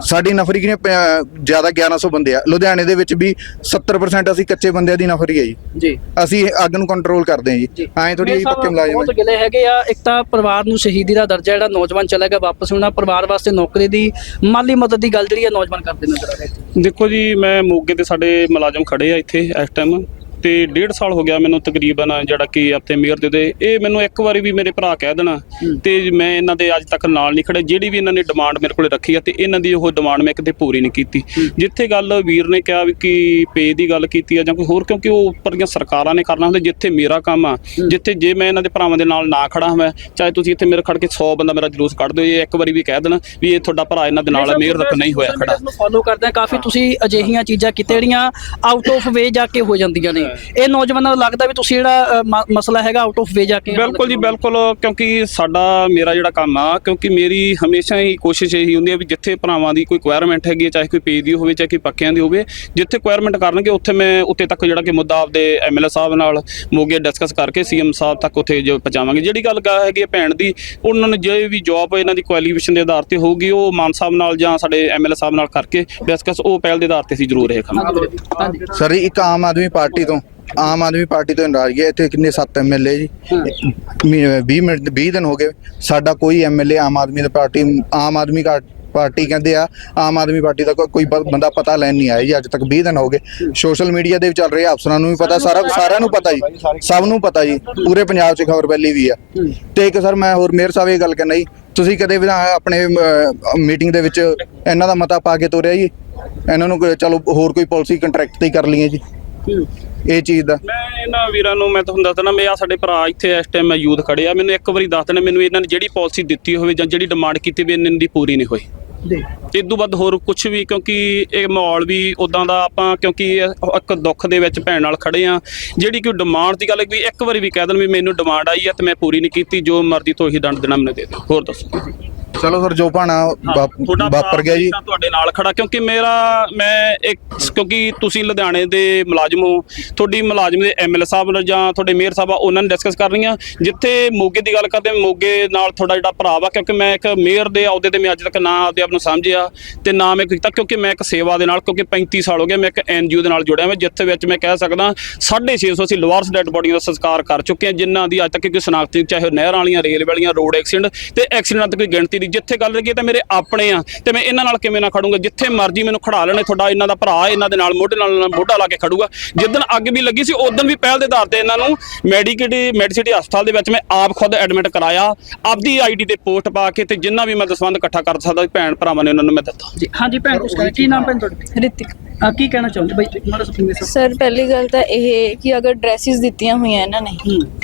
ਸਾਡੀ ਨਫਰੀ ਕਿਨੇ ਜ਼ਿਆਦਾ 1100 ਬੰਦੇ ਆ। ਲੁਧਿਆਣੇ ਦੇ ਵਿੱਚ ਵੀ 70% ਅਸੀਂ ਕੱਚੇ ਬੰਦਿਆਂ ਦੀ ਨਫਰੀ ਹੈ ਜੀ। ਜੀ। ਅਸੀਂ ਅੱਗ ਨੂੰ ਕੰਟਰੋਲ ਕਰਦੇ ਹਾਂ ਜੀ ਐਂ ਥੋੜੀ ਮੇਰੇ ਪੱਕੇ ਮੁਲਾਜ਼ਮ ਬਹੁਤ ਗਿਲੇ ਹੈਗੇ ਆ। ਇੱਕ ਤਾਂ ਪਰਿਵਾਰ ਨੂੰ ਸ਼ਹੀਦੀ ਦਾ ਦਰਜਾ ਜਿਹੜਾ ਨੌਜਵਾਨ ਚਲਾ ਗਿਆ ਵਾਪਸ ਹੋਣਾ ਪਰਿਵਾਰ ਵਾਸਤੇ ਨੌਕਰੀ ਦੀ ਮਾਲੀ ਮਦਦ ਦੀ ਗੱਲ ਜਿਹੜੀ ਆ ਨੌਜਵਾਨ ਕਰਦੇ ਨਜ਼ਰ ਆ ਰਹੇ ਦੇਖੋ ਜੀ ਮੈਂ ਮੋਗੇ ਤੇ ਸਾਡੇ ਮੁਲਾਜ਼ਮ ਖੜੇ ਆ ਇੱਥੇ ਇਸ ਟਾਈਮ ਤੇ ਡੇਢ ਸਾਲ ਹੋ ਗਿਆ ਮੈਨੂੰ ਤਕਰੀਬਨ ਜਿਹੜਾ ਕਿ ਆਪਣੇ ਮੇਅਰ ਦੇ ਦੇ ਇਹ ਮੈਨੂੰ ਇੱਕ ਵਾਰੀ ਵੀ ਮੇਰੇ ਭਰਾ ਕਹਿ ਦੇਣਾ ਤੇ ਮੈਂ ਇਹਨਾਂ ਦੇ ਅੱਜ ਤੱਕ ਨਾਲ ਨਹੀਂ ਖੜੇ ਜਿਹੜੀ ਵੀ ਇਹਨਾਂ ਨੇ ਡਿਮਾਂਡ ਮੇਰੇ ਕੋਲੇ ਰੱਖੀ ਆ ਤੇ ਇਹਨਾਂ ਦੀ ਉਹ ਡਿਮਾਂਡ ਮੈਂ ਕਿਤੇ ਪੂਰੀ ਨਹੀਂ ਕੀਤੀ। ਜਿੱਥੇ ਗੱਲ ਵੀਰ ਨੇ ਕਿਹਾ ਵੀ ਕਿ ਪੇ ਦੀ ਗੱਲ ਕੀਤੀ ਆ ਜਾਂ ਕੋਈ ਹੋਰ ਕਿਉਂਕਿ ਉਹ ਉੱਪਰਲੀਆਂ ਸਰਕਾਰਾਂ ਨੇ ਕਰਨਾ ਹੁੰਦਾ ਜਿੱਥੇ ਮੇਰਾ ਕੰਮ ਆ ਜਿੱਥੇ ਜੇ ਮੈਂ ਇਹਨਾਂ ਦੇ ਭਰਾਵਾਂ ਦੇ ਨਾਲ ਨਾ ਖੜਾ ਹਾਂ ਚਾਹੇ ਤੁਸੀਂ ਇੱਥੇ ਮੇਰੇ ਖੜ ਕੇ 100 ਬੰਦਾ ਮੇਰਾ ਜਲੂਸ ਕੱਢ ਦਿਓ ਇਹ ਇੱਕ ਵਾਰੀ ਵੀ ਕਹਿ ਦੇਣਾ ਵੀ ਇਹ ਤੁਹਾਡਾ ਭਰਾ ਇਹਨਾਂ ਦੇ ਨਾਲ ਹੈ ਮੇਅਰ ਤੱਕ ਨਹੀਂ ਹੋਇਆ ਖੜਾ ਫੋਲੋ ਕਰਦੇ ਕਾਫੀ ਤੁਸੀਂ ਅਜਿਹੀਆਂ ਚੀਜ਼ਾਂ ਕੀਤੇ ਜਿਹੜੀਆਂ ਆਊਟ ਆਫ ਵੇ ਜਾ ਕੇ ਹੋ ਜਾਂਦੀਆਂ ਨੇ। ਇਹ ਨੌਜਵਾਨਾਂ ਨੂੰ ਲੱਗਦਾ ਵੀ ਤੁਸੀਂ ਜਿਹੜਾ ਅ, ਮ- ਮਸਲਾ ਹੈਗਾ ਆਊਟ ਆਫ ਵੇ ਜਾ ਕੇ ਬਿਲਕੁਲ ਜੀ ਬਿਲਕੁਲ ਕਿਉਂਕਿ ਸਾਡਾ ਮੇਰਾ ਜਿਹੜਾ ਕੰਮ ਆ ਕਿਉਂਕਿ ਮੇਰੀ ਹਮੇਸ਼ਾ ਹੀ ਕੋਸ਼ਿਸ਼ ਇਹੀ ਹੁੰਦੀ ਹੈ ਵੀ ਜਿੱਥੇ ਭਰਾਵਾਂ ਦੀ ਕੋਈ ਰਿਕੁਆਇਰਮੈਂਟ ਹੈਗੀ ਹੈ ਚਾਹੇ ਕੋਈ ਪੇਜ ਦੀ ਹੋਵੇ ਚਾਹੇ ਕੋਈ ਪੱਕਿਆਂ ਦੀ ਹੋਵੇ ਜਿੱਥੇ ਰਿਕੁਆਇਰਮੈਂਟ ਕਰਨਗੇ ਉੱਥੇ ਮੈਂ ਉੱਤੇ ਤੱਕ ਜਿਹੜਾ ਕਿ ਮੁੱਦਾ ਆਪਦੇ ਐਮਐਲਏ ਸਾਹਿਬ ਨਾਲ ਮੋਗੇ ਡਿਸਕਸ ਕਰਕੇ ਸੀਐਮ ਸਾਹਿਬ ਤੱਕ ਉੱਥੇ ਜੋ ਪਹੁੰਚਾਵਾਂਗੇ। ਜਿਹੜੀ ਗੱਲ ਗਾ ਹੈਗੀ ਹੈ ਭੈਣ ਦੀ ਉਹਨਾਂ ਨੇ ਜੇ ਵੀ ਜੌਬ ਇਹਨਾਂ ਦੀ ਕੁਆਲੀਫਿਕੇਸ਼ਨ ਦੇ ਆਧਾਰ ਤੇ ਹੋਊਗੀ ਉਹ ਮਾਨ ਸਾਹਿਬ ਨਾਲ ਜਾਂ ਸਾਡੇ ਐਮਐਲਏ ਸਾਹਿਬ ਨਾਲ ਕਰਕੇ ਡਿਸਕਸ ਉਹ ਪਹਿਲ ਦੇ ਆਧਾਰ ਤੇ ਅਸੀਂ ਜ਼ਰੂਰ ਇਹ ਕੰਮ ਹਾਂਜੀ। ਸਰ ਇੱਕ ਆਮ ਆਦਮੀ ਪਾਰਟੀ ਤੋਂ ਆਮ ਆਦਮੀ ਪਾਰਟੀ ਤੋਂ ਨਾਰਾਜ਼ਗੀ ਹੈ ਇੱਥੇ ਕਿੰਨੇ 7 ਐਮਐਲਏ ਜੀ। 20 ਮਿੰਟ 20 ਦਿਨ ਹੋ ਗਏ। ਸਾਡਾ ਕੋਈ ਐਮਐਲਏ ਆਮ ਆਦਮੀ ਦੀ ਪਾਰਟੀ, ਆਮ ਆਦਮੀ ਪਾਰਟੀ ਕਹਿੰਦੇ ਆ, ਆਮ ਆਦਮੀ ਪਾਰਟੀ ਦਾ ਕੋਈ ਬੰਦਾ ਪਤਾ ਲੈਣ ਨਹੀਂ ਆਇਆ ਜੀ। ਅੱਜ ਤੱਕ 20 ਦਿਨ ਹੋ ਗਏ। ਸੋਸ਼ਲ ਮੀਡੀਆ ਦੇ ਚੱਲ ਰਹੇ ਅਫਸਰਾਂ ਨੂੰ ਵੀ ਪਤਾ, ਸਾਰਾ, ਸਾਰਿਆਂ ਨੂੰ ਪਤਾ ਜੀ। ਸਭ ਨੂੰ ਪਤਾ ਜੀ। ਪੂਰੇ ਪੰਜਾਬ 'ਚ ਖਬਰ ਪਹਿਲੀ ਵੀ ਆ। ਤੇ ਇੱਕ ਸਰ ਮੈਂ ਹੋਰ ਮੇਅਰ ਸਾਹਿਬ ਇਹ ਗੱਲ ਕਰਨਾ ਜੀ। ਤੁਸੀਂ ਕਦੇ ਵੀ ਆਪਣੇ ਮੀਟਿੰਗ ਦੇ ਵਿੱਚ ਇਹਨਾਂ ਦਾ ਮਤਾ ਪਾ ਕੇ ਤੋਰਿਆ ਜੀ? ਇਹਨਾਂ ਨੂੰ ਚਲੋ ਹੋਰ ਕੋਈ ਪਾਲਿਸੀ ਕੰਟਰੈਕਟ ਤੇ ਕਰ ਲਈਏ ਜੀ। ਇਹ ਚੀਜ਼ ਦਾ? ਮੈਂ ਇਹਨਾਂ ਵੀਰਾਂ ਨੂੰ ਮੈਂ ਤੁਹਾਨੂੰ ਦੱਸ ਦਿੰਦਾ ਮੈਂ ਆ ਸਾਡੇ ਭਰਾ ਇੱਥੇ ਇਸ ਟਾਈਮ ਮੈਂ ਯੂਥ ਖੜੇ ਆ। ਮੈਨੂੰ ਇੱਕ ਵਾਰੀ ਦੱਸ ਦੇਣਾ ਮੈਨੂੰ ਇਹਨਾਂ ਨੇ ਜਿਹੜੀ ਪਾਲਿਸੀ ਦਿੱਤੀ ਹੋਵੇ ਜਾਂ ਜਿਹੜੀ ਡਿਮਾਂਡ ਕੀਤੀ ਵੀ ਇਹਨਾਂ ਦੀ ਪੂਰੀ ਨਹੀਂ ਹੋਈ। ਜੀ। ਇਦੋਂ ਵੱਧ ਹੋਰ ਕੁਝ ਵੀ ਕਿਉਂਕਿ ਇਹ ਮਾਹੌਲ ਵੀ ਉਦਾਂ ਦਾ ਆਪਾਂ ਕਿਉਂਕਿ ਇੱਕ ਦੁੱਖ ਦੇ ਵਿੱਚ ਭੈਣ ਨਾਲ ਖੜੇ ਆ। ਜਿਹੜੀ ਕੋਈ ਡਿਮਾਂਡ ਦੀ ਗੱਲ ਹੈ ਵੀ ਇੱਕ ਵਾਰੀ ਵੀ ਕਹਿ ਦੇਣ ਵੀ ਮੈਨੂੰ ਡਿਮਾਂਡ ਆਈ ਹੈ ਤੇ ਮੈਂ ਪੂਰੀ ਨਹੀਂ ਕੀਤੀ ਜੋ ਮਰਜ਼ੀ ਤੋਂ ਹੀ ਦੰਡ ਦੇਣਾ ਮੈਨੂੰ ਦੇ ਦਿਓ। ਹੋਰ ਦੱਸੋ। ਚਲੋ ਸਰ ਜੋ ਭਾਣਾ ਤੁਹਾਡਾ ਵਾਪਰ ਗਿਆ ਜੀ। ਤੁਹਾਡੇ ਨਾਲ ਖੜਾ ਕਿਉਂਕਿ ਮੇਰਾ ਮੈਂ ਇੱਕ ਕਿਉਂਕਿ ਤੁਸੀਂ ਲੁਧਿਆਣੇ ਦੇ ਮੁਲਾਜ਼ਮ ਹੋ ਤੁਹਾਡੀ ਮੁਲਾਜ਼ਮ ਦੇ ਐਮਐਲ ਸਾਹਿਬ ਨਾਲ ਜਾਂ ਤੁਹਾਡੇ ਮੇਅਰ ਸਾਹਿਬ ਆ ਉਹਨਾਂ ਨੇ ਡਿਸਕਸ ਕਰ ਰਹੀਆਂ ਜਿੱਥੇ ਮੋਗੇ ਦੀ ਗੱਲ ਕਰਦੇ ਮੋਗੇ ਨਾਲ ਤੁਹਾਡਾ ਜਿਹੜਾ ਭਰਾ ਵਾ ਕਿਉਂਕਿ ਮੈਂ ਇੱਕ ਮੇਅਰ ਦੇ ਅਹੁਦੇ ਤੇ ਮੈਂ ਅੱਜ ਤੱਕ ਨਾ ਆਪਦੇ ਆਪ ਨੂੰ ਸਮਝਿਆ ਤੇ ਨਾ ਮੈਂ ਕੀਤਾ ਕਿਉਂਕਿ ਮੈਂ ਇੱਕ ਸੇਵਾ ਦੇ ਨਾਲ ਕਿਉਂਕਿ 35 ਸਾਲ ਹੋ ਗਏ ਮੈਂ ਇੱਕ ਐਨਜੀਓ ਦੇ ਨਾਲ ਜੁੜਿਆ ਮੈਂ ਜਿੱਥੇ ਵਿੱਚ ਮੈਂ ਕਹਿ ਸਕਦਾ 650 ਅਸੀਂ ਲਵਾਰਸ ਡੈਡ ਬੋਡੀਆਂ ਦਾ ਸੰਸਕਾਰ ਕਰ ਚੁੱਕੇ ਹਾਂ ਜਿਨ੍ਹਾਂ ਦੀ ਅੱਜ ਤੱਕ ਕੋਈ ਸ਼ਨਾਖਤ ਚਾਹੇ ਨਹਿਰਾਂ ਵਾਲੀਆਂ ਰੇਲ ਵਾਲੀਆਂ ਰੋਡ ਐਕਸੀਡੈਂਟ ਤੇ ਐਕਸੀਡੈਂਟ ਦੀ ਕੋਈ ਗਿਣਤੀ ਨਹੀਂ ਜਿੱਥੇ ਗੱਲ ਲੱਗੀ ਤਾਂ ਮੇਰੇ ਆਪਣੇ ਆ ਤੇ ਮੈਂ ਇਹਨਾਂ ਨਾਲ ਕਿਵੇਂ ਨਾ ਖੜੂੰਗਾ? ਜਿੱਥੇ ਮਰਜ਼ੀ ਮੈਨੂੰ ਖੜਾ ਲੈਣੇ ਤੁਹਾਡਾ ਇਹਨਾਂ ਦਾ ਭਰਾ ਇਹਨਾਂ ਦੇ ਨਾਲ ਮੋਢੇ ਨਾਲ ਮੋਢਾ ਲਾ ਕੇ ਖੜੂਗਾ। ਜਿੱਦਣ ਅੱਗ ਵੀ ਲੱਗੀ ਸੀ ਉਦੋਂ ਵੀ ਪਹਿਲ ਦੇ ਆਧਾਰ ਤੇ ਇਹਨਾਂ ਨੂੰ ਮੈਡੀਕੇਟ ਮੈਡੀਸਿਟੀ ਹਸਪਤਾਲ ਦੇ ਵਿੱਚ ਮੈਂ ਆਪ ਖੁਦ ਐਡਮਿਟ ਕਰਾਇਆ। ਆਪਦੀ ਆਈਡੀ ਤੇ ਪੋਸਟ ਪਾ ਕੇ ਤੇ ਜਿੰਨਾ ਵੀ ਮੈਂ ਦਸਵੰਦ ਇਕੱਠਾ ਕਰ ਸਕਦਾ ਭੈਣ ਭਰਾਵਾਂ ਨੇ ਉਹਨਾਂ ਨੂੰ ਮੈਂ ਦਿੱਤਾ। ਜੀ ਹਾਂਜੀ ਭੈਣ ਤੁਸੀਂ ਕੀ ਨਾਮ ਭੈਣ ਤੁਹਾਡਾ? ਰਿਤਿਕ। ਆ ਕੀ ਕਹਿਣਾ ਚਾਹੁੰਦੇ ਬਾਈ ਮਾੜਾ ਸੁਪਰੀਮ ਸਾਹਿਬ ਸਰ। ਪਹਿਲੀ ਗੱਲ ਤਾਂ ਇਹ ਕਿ ਅਗਰ ਡਰੈਸਿਸ ਦਿੱਤੀਆਂ ਹੋਈਆਂ ਇਹਨਾਂ ਨੇ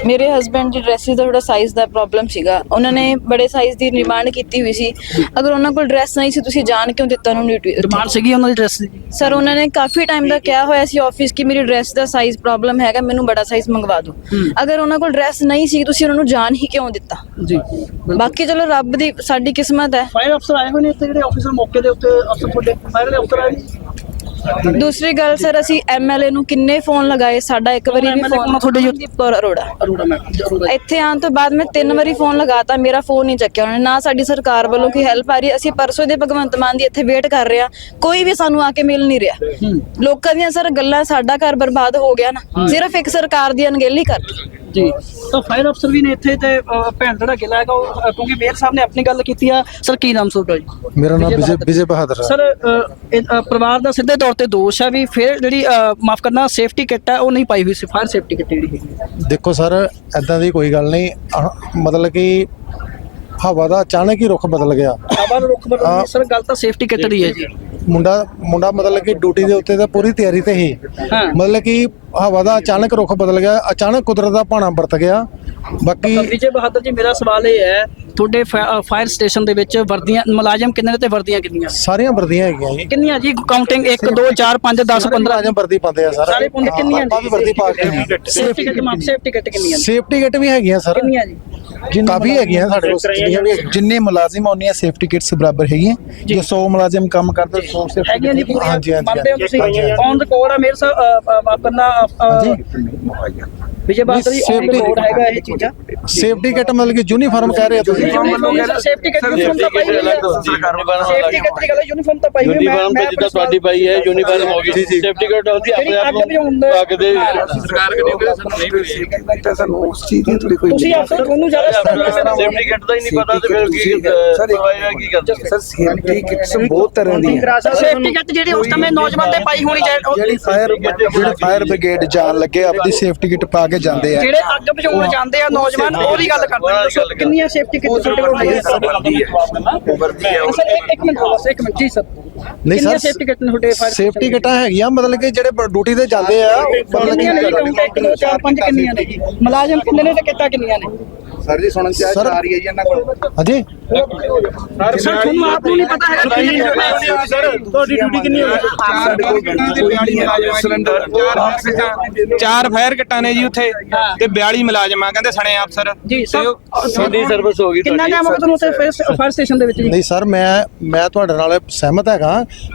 ਮੇਰੇ ਹਸਬੰਡ ਦੀ ਡਰੈਸਿਸ ਦਾ ਥੋੜਾ ਸਾਈਜ਼ ਦਾ ਪ੍ਰੋਬਲਮ ਸੀਗਾ। ਉਹਨਾਂ ਨੇ ਬੜੇ ਸਾਈਜ਼ ਦੀ ਡਿਮਾਂਡ ਕੀਤੀ ਹੋਈ ਸੀ। ਅਗਰ ਉਹਨਾਂ ਕੋਲ ਡਰੈਸ ਨਹੀਂ ਸੀ ਤੁਸੀਂ ਜਾਣ ਕਿਉਂ ਦਿੱਤਾ ਉਹਨਾਂ ਨੂੰ ਡਿਮਾਂਡ ਸੀਗੀ ਉਹਨਾਂ ਦੀ ਡਰੈਸ ਦੀ? ਸਰ ਉਹਨਾਂ ਨੇ ਕਾਫੀ ਟਾਈਮ ਦਾ ਕਿਹਾ ਹੋਇਆ ਸੀ ਆਫਿਸ ਕਿ ਮੇਰੀ ਡਰੈਸ ਦਾ ਸਾਈਜ਼ ਪ੍ਰੋਬਲਮ ਹੈਗਾ ਮੈਨੂੰ ਬੜਾ ਸਾਈਜ਼ ਮੰਗਵਾ ਦਿਓ। ਅਗਰ ਉਹਨਾਂ ਕੋਲ ਡਰੈਸ ਨਹੀਂ ਸੀ ਤੁਸੀਂ ਉਹਨਾਂ ਨੂੰ ਜਾਣ ਹੀ ਕਿਉਂ ਦਿੱਤਾ? ਜੀ। ਬਾਕੀ ਚਲੋ ਰੱਬ ਦੀ ਸਾਡੀ ਕਿਸਮਤ ਹੈ। ਫਾਇਰ ਅਫਸਰ ਆਏ ਹੋਏ ਨੇ ਇੱਥੇ ਜਿਹੜੇ ਆਫੀਸਰ ਮੌਕੇ ਦੇ ਉੱਤੇ ਅਫਸਰ ਤੁਹਾਡੇ ਫਾਇਰ ਦੇ ਅਫਸਰ ਆਏ ਨੇ? ਦੂਸਰੀ ਗੱਲ ਸਰ ਅਸੀਂ ਐਮਐਲਏ ਨੂੰ ਕਿੰਨੇ ਫੋਨ ਲਗਾਏ? ਸਾਡਾ ਇੱਕ ਵਾਰੀ ਵੀ ਫੋਨ ਆ ਤੁਹਾਡੇ ਜੀ? ਦੀਪਕੌਰ ਅਰੋੜਾ। ਅਰੋੜਾ ਅਰੋੜਾ ਇੱਥੇ ਆਉਣ ਤੋਂ ਬਾਅਦ ਮੈਂ ਤਿੰਨ ਵਾਰੀ ਫੋਨ ਲਗਾਤਾ ਮੇਰਾ ਫੋਨ ਨਹੀਂ ਚੱਕਿਆ ਉਹਨਾਂ ਨੇ। ਸਾਡੀ ਸਰਕਾਰ ਵੱਲੋਂ ਕੋਈ ਹੈਲਪ ਆ ਰਹੀ ਅਸੀਂ ਪਰਸੋਂ ਦੇ ਭਗਵੰਤ ਮਾਨ ਦੀ ਇੱਥੇ ਵੇਟ ਕਰ ਰਹੇ ਹਾਂ। ਕੋਈ ਵੀ ਸਾਨੂੰ ਆ ਕੇ ਮਿਲ ਨਹੀਂ ਰਿਹਾ। ਲੋਕਾਂ ਦੀਆਂ ਸਰ ਗੱਲਾਂ ਸਾਡਾ ਘਰ ਬਰਬਾਦ ਹੋ ਗਿਆ ਨਾ। ਸਿਰਫ ਇੱਕ ਸਰਕਾਰ ਦੀ ਅਣਗਹਿਲੀ ਕਰ ਜੀ। ਤਾਂ ਫਾਇਰ ਅਫਸਰ ਵੀ ਨੇ ਇੱਥੇ ਤੇ ਅ, ਭੈਣ ਜਿਹੜਾ ਗਿਲਾ ਹੈਗਾ ਉਹ ਅ, ਕਿਉਂਕਿ ਮੇਅਰ ਸਾਹਿਬ ਨੇ ਆਪਣੀ ਗੱਲ ਕੀਤੀ ਆ। ਸਰ ਕੀ ਨਾਮ ਤੁਹਾਡਾ ਜੀ? ਮੇਰਾ ਨਾਮ ਵਿਜੇ ਵਿਜੇ ਬਹਾਦਰ। ਹੈ ਸਰ ਅ, ਇਹ, ਅ, ਪਰਿਵਾਰ ਦਾ ਸਿੱਧੇ ਤੌਰ ਤੇ ਦੋਸ਼ ਹੈ ਵੀ ਫਿਰ ਜਿਹੜੀ ਮਾਫ ਕਰਨਾ ਸੇਫਟੀ ਕਿੱਟ ਹੈ ਉਹ ਨਹੀਂ ਪਾਈ ਹੋਈ ਸੀ। ਫਾਇਰ ਸੇਫਟੀ ਕਿੱਟ ਜਿਹੜੀ ਹੈਗੀ। ਹੈ। ਦੇਖੋ ਸਰ ਐਦਾਂ ਦੀ ਕੋਈ ਗੱਲ ਨਹੀਂ। ਮਤਲਬ ਕਿ ਹਵਾ ਦਾ ਅਚਾਨਕ ਹੀ ਰੁਖ ਬਦਲ ਗਿਆ। ਹਵਾ ਦਾ ਰੁੱਖ ਬਦਲ ਸਰ ਗੱਲ ਤਾਂ ਸੇਫਟੀ ਕਿੱਟ ਦੀ ਹੈ ਜੀ। ਮੁੰਡਾ ਮੁੰਡਾ ਮਤਲਬ ਕਿ ਡਿਊਟੀ ਦੇ ਉੱਤੇ ਤਾਂ ਪੂਰੀ ਤਿਆਰੀ ਤੇ ਹੀ। ਹਾਂ। ਮਤਲਬ ਕਿ ਹਵਾ ਦਾ ਅਚਾਨਕ ਰੁਖ ਬਦਲ ਗਿਆ ਅਚਾਨਕ ਕੁਦਰਤ ਦਾ ਭਾਣਾ ਵਰਤ ਗਿਆ। ਬਾਕੀ ਵਿਜੇ ਬਹਾਦਰ ਜੀ ਮੇਰਾ ਸਵਾਲ ਇਹ ਹੈ ਤੁਹਾਡੇ ਫਾਇਰ ਸਟੇਸ਼ਨ ਦੇ ਵਿੱਚ ਵਰਦੀਆਂ ਮੁਲਾਜ਼ਮ ਕਿੰਨੇ ਨੇ ਤੇ ਵਰਦੀਆਂ ਕਿੰਨੀਆਂ? ਸਾਰੀਆਂ ਵਰਦੀਆਂ ਹੈਗੀਆਂ ਜੀ। ਕਿੰਨੀਆਂ ਜੀ? ਕਾਊਂਟਿੰਗ 1 2 4 5 10 15 ਮੁਲਾਜ਼ਮ ਵਰਦੀ ਪਾਉਂਦੇ ਆ ਸਰ। ਸਾਰੇ ਪੁੰਡ ਕਿੰਨੀਆਂ ਆਪਾਂ ਵੀ ਵਰਦੀ ਪਾ ਕੇ ਸੇਫਟੀ ਕਿੱਟ ਮਾਪ ਸੇਫਟੀ ਕਿੱਟ ਕਿੰਨੀਆਂ? ਸੇਫਟੀ ਕਿਟ ਵੀ ਹੈਗੀਆਂ ਸਰ। ਕਿੰਨੀਆਂ ਜੀ? ਕਾਫੀ ਹੈਗੀਆਂ ਸਾਡੇ ਕੋਲ ਵੀ। ਜਿੰਨੇ ਮੁਲਾਜ਼ਮ ਉਹਨੀਆਂ ਸੇਫਟੀ ਕਿਟਸ ਬਰਾਬਰ ਹੈਗੀਆਂ। ਜੇ 100 ਮੁਲਾਜ਼ਮ ਕੰਮ ਕਰਦੇ 100 ਸੇਫਟੀ ਹੈਗੀਆਂ ਜੀ ਪੂਰੀਆਂ। ਹਾਂਜੀ, ਹਾਂਜੀ, ਮੰਨਦੇ ਹੋ ਤੁਸੀਂ? ਔਨ ਰਿਕਾਰਡ ਆ ਮੇਰੇ ਸਾਹਿਬ ਕਰਨਾ ਵਿਜੇ ਬਹਾਦਰ ਜੀ ਔਨ ਰਿਕਾਰਡ ਹੈਗਾ ਇਹ ਚੀਜ਼ਾਂ। ਸੇਫਟੀ ਕਿਟ ਮਤਲਬ ਕਿ ਯੂਨੀਫਾਰਮ ਕਹਿ ਰਹੇ ਆ ਤੁਸੀਂ। ਸੇਫਟੀ ਕਿੱਟ ਯੂਨੀਫਾਰਮ ਤਾਂ ਪਾਈ ਹੋਈ ਹੈ ਸੇਫਟੀ ਕਿੱਟ ਦੀ ਗੱਲ ਯੂਨੀਫਾਰਮ ਤਾਂ ਪਾਈ ਹੋਈ ਹੈ ਯੂਨੀਫਾਰਮ ਤੇ ਜਿੱਦਾਂ ਤੁਹਾਡੀ ਪਾਈ ਹੈ ਯੂਨੀਫਾਰਮ ਹੋ ਗਈ। ਸੇਫਟੀ ਕਾਰਡ ਹੁੰਦੀ ਆਪਣੇ ਆਪ ਨੂੰ ਪੱਗ ਦੇ ਸਰਕਾਰ ਤੁਸੀਂ ਅਫਸਰ ਤੁਹਾਨੂੰ ਜ਼ਿਆਦਾ ਸੇਫਟੀ ਕਾਰਡ ਦਾ ਹੀ ਨਹੀਂ ਪਤਾ ਤੇ ਫਿਰ ਕੀ ਕਰਵਾਏਗਾ ਕੀ ਕਰਦਾ ਸਰ ਸੇਫਟੀ ਕਿਟਸ ਬਹੁਤ ਤਰ੍ਹਾਂ ਦੀਆਂ ਸੇਫਟੀ ਕਿੱਟ ਜਿਹੜੀ ਉਸ ਸਮੇਂ ਨੌਜਵਾਨ ਤੇ ਪਾਈ ਹੋਣੀ ਚਾਹੀਦੀ ਜਿਹੜੀ ਫਾਇਰ ਜਿਹੜੇ ਫਾਇਰ ਬ੍ਰਿਗੇਡ ਜਾਣ ਲੱਗੇ ਆਪਣੀ ਸੇਫਟੀ ਕਿਟ ਪਾ ਕੇ ਜਾਂਦੇ ਆ। ਜਿਹੜੇ ਅੱਗ ਬੁਝਾਉਣ ਜਾਂਦੇ ਆ ਨੌਜਵਾਨ ਉਹਦੀ ਗੱਲ ਕਰਦੇ ਹਾਂ? ਦੱਸੋ ਕਿੰਨੀਆਂ ਸੇਫਟੀ ਕਿੱਟ ਤੁਹਾਡੇ ਕੋਲ ਹੈਗੀਆਂ ਸਰ ਇੱਕ ਇੱਕ ਮਿੰਟ ਬਸ ਇੱਕ ਮਿੰਟ ਜੀ ਸਰ। ਨਹੀਂ ਸਰ ਸੇਫਟੀ ਕਿੱਟ ਤੁਹਾਡੇ ਫਾਇਰ ਸੇਫਟੀ ਕਿਟਾਂ ਹੈਗੀਆਂ ਮਤਲਬ ਕਿ ਜਿਹੜੇ ਡਿਊਟੀ ਤੇ ਜਾਂਦੇ ਆ ਮਤਲਬ ਕਿੰਨੀਆਂ ਨੇ ਜੀ ਕਿ ਕਾਊਂਟ 1 2 4 5 ਕਿੰਨੀਆਂ ਨੇ ਮੁਲਾਜ਼ਮ ਕਿੰਨੇ ਨੇ ਤੇ ਕਿੱਟਾਂ ਕਿੰਨੀਆਂ ਨੇ? ਸਰ ਜੀ ਸੁਣਨ ਚ ਆ ਸਰ- ਜਾ ਰਹੀ ਹੈ ਜੀ ਇਹਨਾਂ ਕੋਲ। ਹਾਂਜੀ। ਸਰ ਤੁਹਾਨੂੰ ਆਪ ਨੂੰ ਨਹੀਂ ਪਤਾ ਹੈਗਾ ਤੁਹਾਡੀ ਡਿਊਟੀ ਕਿੰਨੀ ਸਿਲੰਡਰ ਚਾਰ ਫਾਇਰ ਕਿੱਟਾਂ ਨੇ ਜੀ। ਉੱਥੇ ਤੇ 42 ਮੁਲਾਜ਼ਮ ਆ ਕਹਿੰਦੇ ਸਣੇ ਅਫਸਰ ਜੀ ਸਰ ਸਾਡੀ ਸਰਵਿਸ ਹੋ ਗਈ ਕਿੰਨਾ ਟਾਈਮ ਹੋ ਗਿਆ ਤੁਹਾਨੂੰ ਉੱਥੇ ਫਾਇਰ ਸਟੇਸ਼ਨ ਦੇ ਵਿੱਚ ਜੀ ਨਹੀਂ ਸਰ ਮੈਂ ਮੈਂ ਤੁਹਾਡੇ ਨਾਲ ਸਹਿਮਤ ਹੈਗਾ।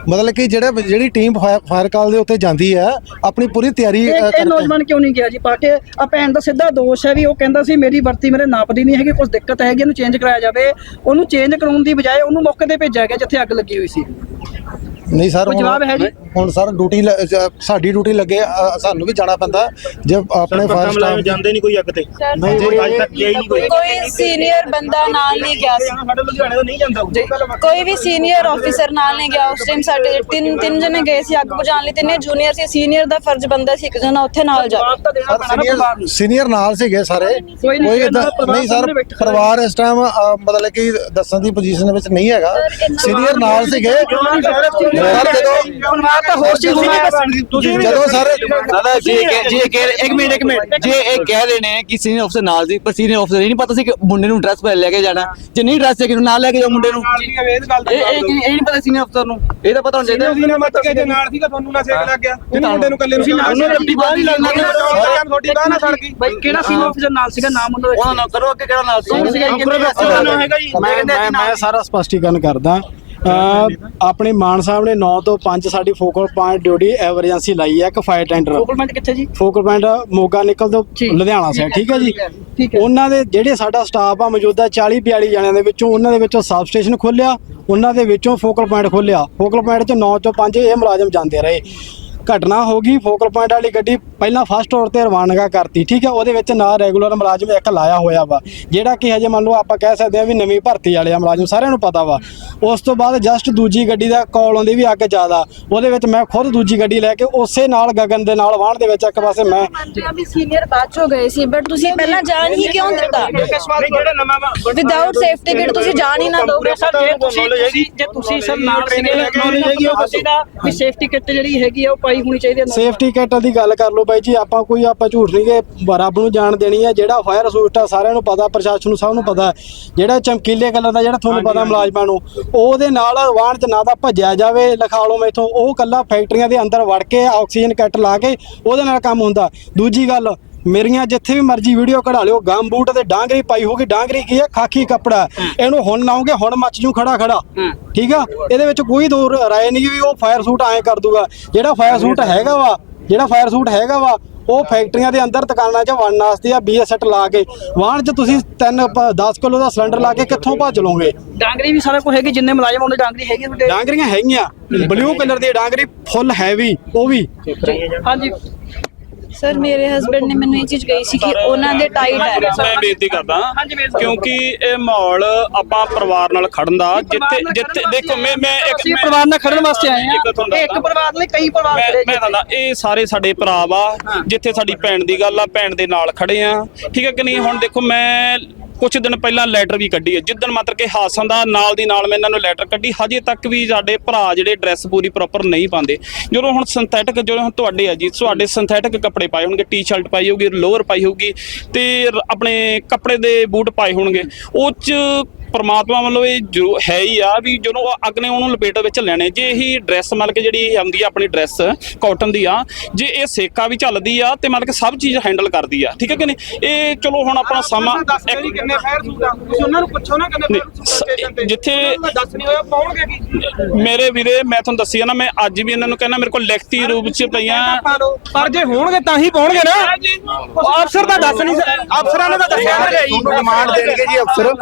ਮਤਲਬ ਕਿ ਜਿਹੜੇ ਜਿਹੜੀ ਟੀਮ ਫਾਇਰ ਕਾਲ ਦੇ ਉੱਤੇ ਜਾਂਦੀ ਹੈ ਆਪਣੀ ਪੂਰੀ ਤਿਆਰੀ ਇਹ ਨੌਜਵਾਨ ਕਿਉਂ ਨਹੀਂ ਗਿਆ ਜੀ? ਪਾ ਕੇ ਆ ਭੈਣ ਦਾ ਸਿੱਧਾ ਦੋਸ਼ ਹੈ ਵੀ ਉਹ ਕਹਿੰਦਾ ਸੀ ਮੇਰੀ ਵਰਤੀ ਮੇਰੇ ਨਾਪਦੀ ਨਹੀਂ ਹੈਗੀ ਕੁਝ ਦਿੱਕਤ ਹੈਗੀ ਇਹਨੂੰ ਚੇਂਜ ਕਰਾਇਆ ਜਾਵੇ। ਉਹਨੂੰ ਚੇਂਜ ਕਰਾਉਣ ਦੀ ਬਜਾਏ ਉਹਨੂੰ ਮੌਕੇ ਤੇ ਭੇਜਿਆ ਗਿਆ, ਜਿੱਥੇ ਅੱਗ ਲੱਗੀ ਹੋਈ ਸੀ। ਨਹੀਂ ਸਰ ਕੋਈ ਜਵਾਬ ਹੈ ਜੀ? ਹੁਣ ਸਰ ਡਿਊਟੀ ਜ- ਸਾਡੀ ਡਿਊਟੀ ਲੱਗੇ ਅ, ਸਾਨੂੰ ਵੀ ਜਾਣਾ ਪੈਂਦਾ ਜੇ ਆਪਣੇ ਫਾਇਰ ਸਟਾਫ ਜਾਂਦੇ ਨਹੀਂ ਕੋਈ ਅੱਗ ਤੇ। ਅੱਜ ਤੱਕ ਗਿਆ ਹੀ ਨਹੀਂ ਕੋਈ। ਕੋਈ ਸੀਨੀਅਰ ਬੰਦਾ ਨਾਲ ਨਹੀਂ ਗਿਆ ਸੀ। ਸਾਡੇ ਲੁਧਿਆਣੇ ਤੋਂ ਨਹੀਂ ਜਾਂਦਾ ਕੋਈ ਵੀ ਸੀਨੀਅਰ ਆਫੀਸਰ ਨਾਲ ਨਹੀਂ ਗਿਆ ਉਸ ਟਾਈਮ ਸਾਡੇ ਤਿੰਨ ਤਿੰਨ ਜਣੇ ਗਏ ਸੀ ਅੱਗ ਬੁਝਾਉਣ ਲਈ ਤਿੰਨੇ ਜੂਨੀਅਰ ਸੀ ਸੀਨੀਅਰ ਦਾ ਫਰਜ਼ ਬੰਦਾ ਸੀ ਇੱਕ ਜਣਾ ਉੱਥੇ ਨਾਲ ਜਾਵੇ ਜਵਾਬ ਤਾਂ ਦੇਣਾ ਪੈਣਾ ਨਾ ਪਰਿਵਾਰ ਨੂੰ। ਸੀਨੀਅਰ ਨਾਲ ਸੀਗੇ ਸਾਰੇ। ਕੋਈ ਨਹੀਂ, ਏਦਾਂ- ਪਰਿਵਾਰ ਨਹੀਂ ਸਰ ਸਾਹਮਣੇ ਬੈਠਾ ਹੈ। ਪਰਿਵਾਰ ਇਸ ਟਾਈਮ ਮਤਲਬ ਕਿ ਦੱਸਣ ਦੀ ਪੋਜੀਸ਼ਨ ਵਿੱਚ ਨਹੀਂ ਹੈਗਾ। ਸੀਨੀਅਰ ਨਾਲ ਸੀਗੇ। ਸਰ ਜਦੋਂ ਪਰਿਵਾਰ ਤਾਂ ਹੋਰ ਚੀਜ਼ ਤੁਸੀਂ ਜਦੋਂ ਸਰ ਦਾਦਾ ਜੀ ਕਹਿ ਜੀ ਇਹ ਕਹਿ ਰਹੇ- ਇੱਕ ਮਿੰਟ ਇੱਕ ਮਿੰਟ। ਜੇ ਇਹ ਕਹਿ ਰਹੇ ਨੇ ਕਿ ਸੀਨੀਅਰ ਅਫਸਰ ਨਾਲ ਸੀ ਪਰ ਸੀਨੀਅਰ ਅਫਸਰ ਇਹ ਨਹੀਂ ਪਤਾ ਸੀ ਕਿ ਮੁੰਡੇ ਨੂੰ ਡਰੈਸ ਪਹਿਨ ਲੈ ਕੇ ਜਾਣਾ। ਜੇ ਨਹੀਂ ਡਰੈਸ ਹੈ ਕਿ ਨਾਲ ਲੈ ਕੇ ਜਾਓ ਮੁੰਡੇ ਨੂੰ। ਇਹ ਇਹ ਇਹ ਨਹੀਂ ਪਤਾ ਸੀਨੀਅਰ ਅਫਸਰ ਨੂੰ। ਇਹ ਤਾਂ ਪਤਾ ਹੋਣਾ ਚਾਹੀਦਾ। ਤੁਸੀਂ ਨਾ ਮੱਤ ਕੇ ਜੇ ਨਾਲ ਸੀਗਾ ਤੁਹਾਨੂੰ ਨਾ ਸੇਕ ਲੱਗ ਗਿਆ। ਤੇ ਮੁੰਡੇ ਨੂੰ ਕੱਲੇ ਨੂੰ ਉਹਨੂੰ ਰੱਬੀ ਬਾਹਰ ਹੀ। ਲੱਗਣਾ ਤੁਹਾਡੀ ਬਾਹ ਨਾ ਸੜ ਗਈ। ਬਾਈ ਕਿਹੜਾ ਸੀਨੀਅਰ ਆਫੀਸਰ ਨਾਲ ਸੀਗਾ? ਨਾਮ ਉਹਨਾਂ ਦਾ ਉਹਨਾਂ ਨਾਲ ਕਰੋ ਅੱਗੇ ਕਿਹੜਾ ਨਾਲ ਸੀ? ਕੌਣ ਸੀਗਾ ਜੀ? ਕਿੰਨੇ ਵੈਸੇ ਨਾਮ ਹੈਗਾ ਜੀ? ਮੈਂ ਸਾਰਾ ਸਪਸ਼ਟੀਕਰਨ ਕਰਦਾ। ਆਪਣੇ ਮਾਨ ਸਾਹਿਬ ਨੇ 9 ਤੋਂ 5 ਸਾਡੀ ਫੋਕਲ ਪੁਆਇੰਟ ਡਿਊਟੀ ਐਮਰਜੈਂਸੀ ਲਾਈ ਹੈ ਇੱਕ ਫਾਇਰ ਟੈਂਡਰ ਗਵਰਨਮੈਂਟ ਕਿੱਥੇ ਜੀ? ਫੋਕਲ ਪੁਆਇੰਟ ਮੋਗਾ ਨਿਕਲ ਤੋਂ ਲੁਧਿਆਣਾ ਸੇ ਠੀਕ ਹੈ ਜੀ। ਉਹਨਾਂ ਦੇ ਜਿਹੜੇ ਸਾਡਾ ਸਟਾਫ ਆ ਮੌਜੂਦਾ 40 42 ਜਣਿਆਂ ਦੇ ਵਿੱਚੋਂ ਉਹਨਾਂ ਦੇ ਵਿੱਚੋਂ ਸਬ ਸਟੇਸ਼ਨ ਖੋਲਿਆ ਉਹਨਾਂ ਦੇ ਵਿੱਚੋਂ ਫੋਕਲ ਪੁਆਇੰਟ ਖੋਲਿਆ ਫੋਕਲ ਪੁਆਇੰਟ ਚ 9 ਤੋਂ 5 ਇਹ ਮੁਲਾਜ਼ਮ ਜਾਂਦੇ ਰਹੇ। ਘਟਨਾ ਹੋ ਗਈ ਫੋਕਲ ਪੁਆਇੰਟ ਵਾਲੀ ਗੱਡੀ ਪਹਿਲਾਂ ਫਸਟ ਫਲੋਰ ਤੇ ਰਵਾਨਗਾ ਕਰਤੀ ਠੀਕ ਹੈ ਉਹਦੇ ਵਿੱਚ ਨਾਲ ਰੈਗੂਲਰ ਮੁਲਾਜ਼ਮ ਇੱਕ ਲਾਇਆ ਹੋਇਆ ਵਾ ਜਿਹੜਾ ਕਿ ਹਜੇ ਮੰਨ ਲਓ ਆਪਾਂ ਕਹਿ ਸਕਦੇ ਆ ਵੀ ਨਵੀਂ ਭਰਤੀ ਵਾਲੇ ਆ ਮੁਲਾਜ਼ਮ ਸਾਰਿਆਂ ਨੂੰ ਪਤਾ ਵਾ। ਉਸ ਤੋਂ ਬਾਅਦ ਜਸਟ ਦੂਜੀ ਗੱਡੀ ਦਾ ਕਾਲ ਆਉਂਦੀ ਵੀ ਅੱਗ ਜ਼ਿਆਦਾ ਉਹਦੇ ਵਿੱਚ ਮੈਂ ਖੁਦ ਦੂਜੀ ਗੱਡੀ ਲੈ ਕੇ ਉਸੇ ਨਾਲ ਗਗਨ ਦੇ ਨਾਲ ਵਾਹਣ ਦੇ ਵਿੱਚ ਇੱਕ ਪਾਸੇ ਮੈਂ ਵੀ ਸੀਨੀਅਰ ਬਾਅਦ ਚੋਂ ਗਏ ਸੀ ਬਟ ਤੁਸੀਂ ਪਹਿਲਾਂ ਜਾਣ ਹੀ ਕਿਉਂ ਦਿੱਤਾ? ਵਿਦਆਊਟ ਸੇਫਟੀ ਕਿਟ ਤੁਸੀਂ ਜਾਣ ਹੀ ਨਾ ਦਿਓ। ਸਰ ਜੇ ਤੁਸੀਂ ਤੁਸੀਂ- ਜੇ ਤੁਸੀਂ ਸਰ ਨਾਲ ਸੀਗੇ ਤੁਸੀਂ ਦਾ ਵੀ ਸੇਫਟੀ ਕਿੱਟ ਜਿਹੜੀ ਹੈਗੀ ਆ ਉਹ ਪਾਈ ਹੋਣੀ ਚਾਹੀਦੀ ਹੈ ਸੇਫਟੀ ਕਿੱਟ ਦੀ ਗੱਲ ਕਰ ਲਓ ਬਾਈ ਜੀ ਆਪਾਂ ਕੋਈ ਆਪਾਂ ਝੂਠ ਨਹੀਂ ਕਿ ਰੱਬ ਨੂੰ ਜਾਣ ਦੇਣੀ ਹੈ ਜਿਹੜਾ ਫਾਇਰ ਸੂਟ ਆ ਸਾਰਿਆਂ ਨੂੰ ਪਤਾ ਪ੍ਰਸ਼ਾਸਨ ਨੂੰ ਸਭ ਨੂੰ ਪਤਾ ਜਿਹੜਾ ਚਮਕੀਲੇ ਕਲਰ ਦਾ ਜਿਹੜਾ ਤੁਹਾਨੂੰ ਪਤਾ ਮੁਲਾਜ਼ਮਾਂ ਨੂੰ ਉਹਦੇ ਨਾਲ ਵਾਹਨ ਚ ਨਾ ਤਾਂ ਭੱਜਿਆ ਜਾਵੇ ਲਿਖਾ ਲਓ ਮੈਥੋਂ ਉਹ ਕੱਲਾ ਫੈਕਟਰੀਆਂ ਦੇ ਅੰਦਰ ਵੜ ਕੇ ਆਕਸੀਜਨ ਕਿੱਟ ਲਾ ਕੇ ਉਹਦੇ ਨਾਲ ਕੰਮ ਹੁੰਦਾ। ਦੂਜੀ ਗੱਲ ਮੇਰੀਆਂ ਜਿੱਥੇ ਵੀ ਮਰਜ਼ੀ ਵੀਡੀਓ ਕਢਾ ਲਿਓ ਗਮ ਬੂਟ ਤੇ ਡਾਂਗਰੀ ਪਾਈ ਹੋਗੀ ਡਾਂਗਰੀ ਕੀ ਹੈ? ਖਾਕੀ ਕੱਪੜਾ। ਇਹਨੂੰ ਹੁਣ ਲਾਉਂਗੇ ਹੁਣ ਮੱਚ ਜੂ ਖੜਾ ਖੜਾ। ਠੀਕ ਆ? ਇਹਦੇ ਵਿੱਚ ਕੋਈ ਦੋ ਰਾਏ ਨਹੀਂ ਵੀ ਉਹ ਫਾਇਰ ਸੂਟ ਐਂ ਕਰ ਦੂਗਾ। ਜਿਹੜਾ ਫਾਇਰ ਸੂਟ ਹੈਗਾ ਵਾ ਜਿਹੜਾ ਫਾਇਰ ਸੂਟ ਹੈਗਾ ਵਾ ਉਹ ਫੈਕਟਰੀਆਂ ਦੇ ਅੰਦਰ ਦੁਕਾਨਾਂ 'ਚ ਵੜਨ ਵਾਸਤੇ ਆ ਬੀਐਸਐਟ ਲਾ ਕੇ। ਵਾਹਣ 'ਚ ਤੁਸੀਂ 3 10 ਕਿਲੋ ਦਾ ਸਿਲੰਡਰ ਲਾ ਕੇ ਕਿੱਥੋਂ ਭੱਜ ਲਓਗੇ? ਡਾਂਗਰੀ ਵੀ ਸਾਰਾ ਕੁਝ ਹੈਗੀ ਜਿੰਨੇ ਮੁਲਾਜ਼ਮ ਆਉਂਦੇ ਡਾਂਗਰੀ ਹੈਗੀ ਤੁਹਾਡੇ? ਡਾਂਗਰੀਆਂ ਹੈਗੀਆਂ। ਬਲੂ ਕਲਰ ਦੀ ਡਾਂਗਰੀ ਫੁੱਲ ਹੈਵੀ ਉਹ ਵੀ। ਹਾਂਜੀ। ਸਰ ਮੇਰੇ ਹਸਬੰਡ ਨੇ ਮੈਨੂੰ ਇਹ ਚੀਜ਼ ਕਹੀ ਸੀ ਕਿ ਉਹਨਾਂ ਦੇ ਟਾਈਟ ਹੈ। ਮੈਂ ਬੇਨਤੀ ਕਰਦਾ। ਕਿਉਂਕਿ ਇਹ ਮਾਹੌਲ ਆਪਾਂ ਪਰਿਵਾਰ ਨਾਲ ਖੜਨ ਦਾ ਜਿੱਥੇ ਜਿੱਥੇ ਦੇਖੋ ਮੈਂ ਮੈਂ ਇੱਕ ਪਰਿਵਾਰ ਨਾਲ ਖੜਨ ਵਾਸਤੇ ਆਏ ਆ ਇੱਕ ਪਰਿਵਾਰ ਲਈ ਕਈ ਪਰਿਵਾਰ ਮੈਂ ਖੜੇ ਮੈਂ ਕਹਿੰਦਾ ਇਹ ਸਾਰੇ ਸਾਡੇ ਭਰਾ ਵਾ ਜਿੱਥੇ ਸਾਡੀ ਭੈਣ ਦੀ ਗੱਲ ਆ ਭੈਣ ਦੇ ਨਾਲ ਖੜੇ ਆ। ਠੀਕ ਹੈ ਕਿ ਨਹੀਂ? ਹੁਣ ਦੇਖੋ ਮੈਂ ਕੁਝ ਦਿਨ ਪਹਿਲਾਂ ਲੈਟਰ ਵੀ ਕੱਢੀ ਹੈ। ਜਿੱਦਣ ਮਤਲਬ ਕਿ ਹਾਦਸਾ ਦਾ ਨਾਲ ਦੀ ਨਾਲ ਮੈਂ ਇਹਨਾਂ ਨੂੰ ਲੈਟਰ ਕੱਢੀ, ਹਜੇ ਤੱਕ ਵੀ ਸਾਡੇ ਭਰਾ ਜਿਹੜੇ ਡਰੈਸ ਪੂਰੀ ਪ੍ਰੋਪਰ ਨਹੀਂ ਪਾਉਂਦੇ। ਜਦੋਂ ਹੁਣ ਸਿੰਥੈਟਿਕ ਜਦੋਂ ਹੁਣ ਤੁਹਾਡੇ ਆ ਜੀ, ਤੁਹਾਡੇ ਸਿੰਥੈਟਿਕ ਕੱਪੜੇ ਪਾਏ ਹੋਣਗੇ ਟੀ-ਸ਼ਰਟ ਪਾਈ ਹੋਊਗੀ ਲੋਅਰ ਪਾਈ ਹੋਊਗੀ ਤੇ ਆਪਣੇ ਕੱਪੜੇ ਦੇ ਬੂਟ ਪਾਏ ਹੋਣਗੇ, ਉਹ ਚ ਪਰਮਾਤਮਾ ਵੱਲੋਂ ਇਹ ਜੋ ਹੈ ਹੀ ਆ ਵੀ ਜਦੋਂ ਉਹ ਅੱਗ ਨੇ ਉਹਨੂੰ ਲਪੇਟ ਵਿੱਚ ਲੈਣੇ ਜੇ ਇਹੀ ਡਰੈਸ ਮਤਲਬ ਕਿ ਜਿਹੜੀ ਆਉਂਦੀ ਆ ਆਪਣੀ ਡਰੈਸ ਕਾਟਨ ਦੀ ਆ ਜੇ ਇਹ ਸੇਕਾ ਵੀ ਚੱਲਦੀ ਆ ਤੇ ਮਤਲਬ ਕਿ ਸਭ ਚੀਜ਼ ਹੈਂਡਲ ਕਰਦੀ ਆ ਠੀਕ ਹੈ ਕਿ ਨਹੀਂ? ਇਹ ਚਲੋ ਹੁਣ ਆਪਣਾ ਸਮਾਂ ਇੱਕ- ਕਿੰਨੇ ਫਾਇਰ ਸੂਟ ਆ। ਤੁਸੀਂ ਉਹਨਾਂ ਨੂੰ ਪੁੱਛੋ ਨਾ ਕਿੰਨੇ ਨਹੀਂ, ਸ- ਜਿੱਥੇ ਦੱਸ ਨਹੀਂ ਹੋਇਆ ਪਾਉਣਗੇ ਕੀ? ਮੇਰੇ ਵੀਰੇ ਮੈਂ ਤੁਹਾਨੂੰ ਦੱਸੀ ਆ ਨਾ ਮੈਂ ਅੱਜ ਵੀ ਇਹਨਾਂ ਨੂੰ ਕਹਿੰਦਾ ਮੇਰੇ ਕੋਲ ਲਿਖਤੀ ਰੂਪ ਚ ਪਈਆਂ। ਪਰ ਜੇ ਹੋਣਗੇ ਤਾਂ ਹੀ ਪਾਉਣਗੇ ਨਾ। ਅਫਸਰ ਤਾਂ ਦੱਸ ਨਹੀਂ ਅਫਸਰਾਂ ਨੇ ਤਾਂ ਦੱਸਿਆ ਨਾ। ਜੀ ਤੁਹਾਨੂੰ ਡਿਮਾਂਡ ਦੇਣਗੇ ਜੀ ਅਫਸਰ।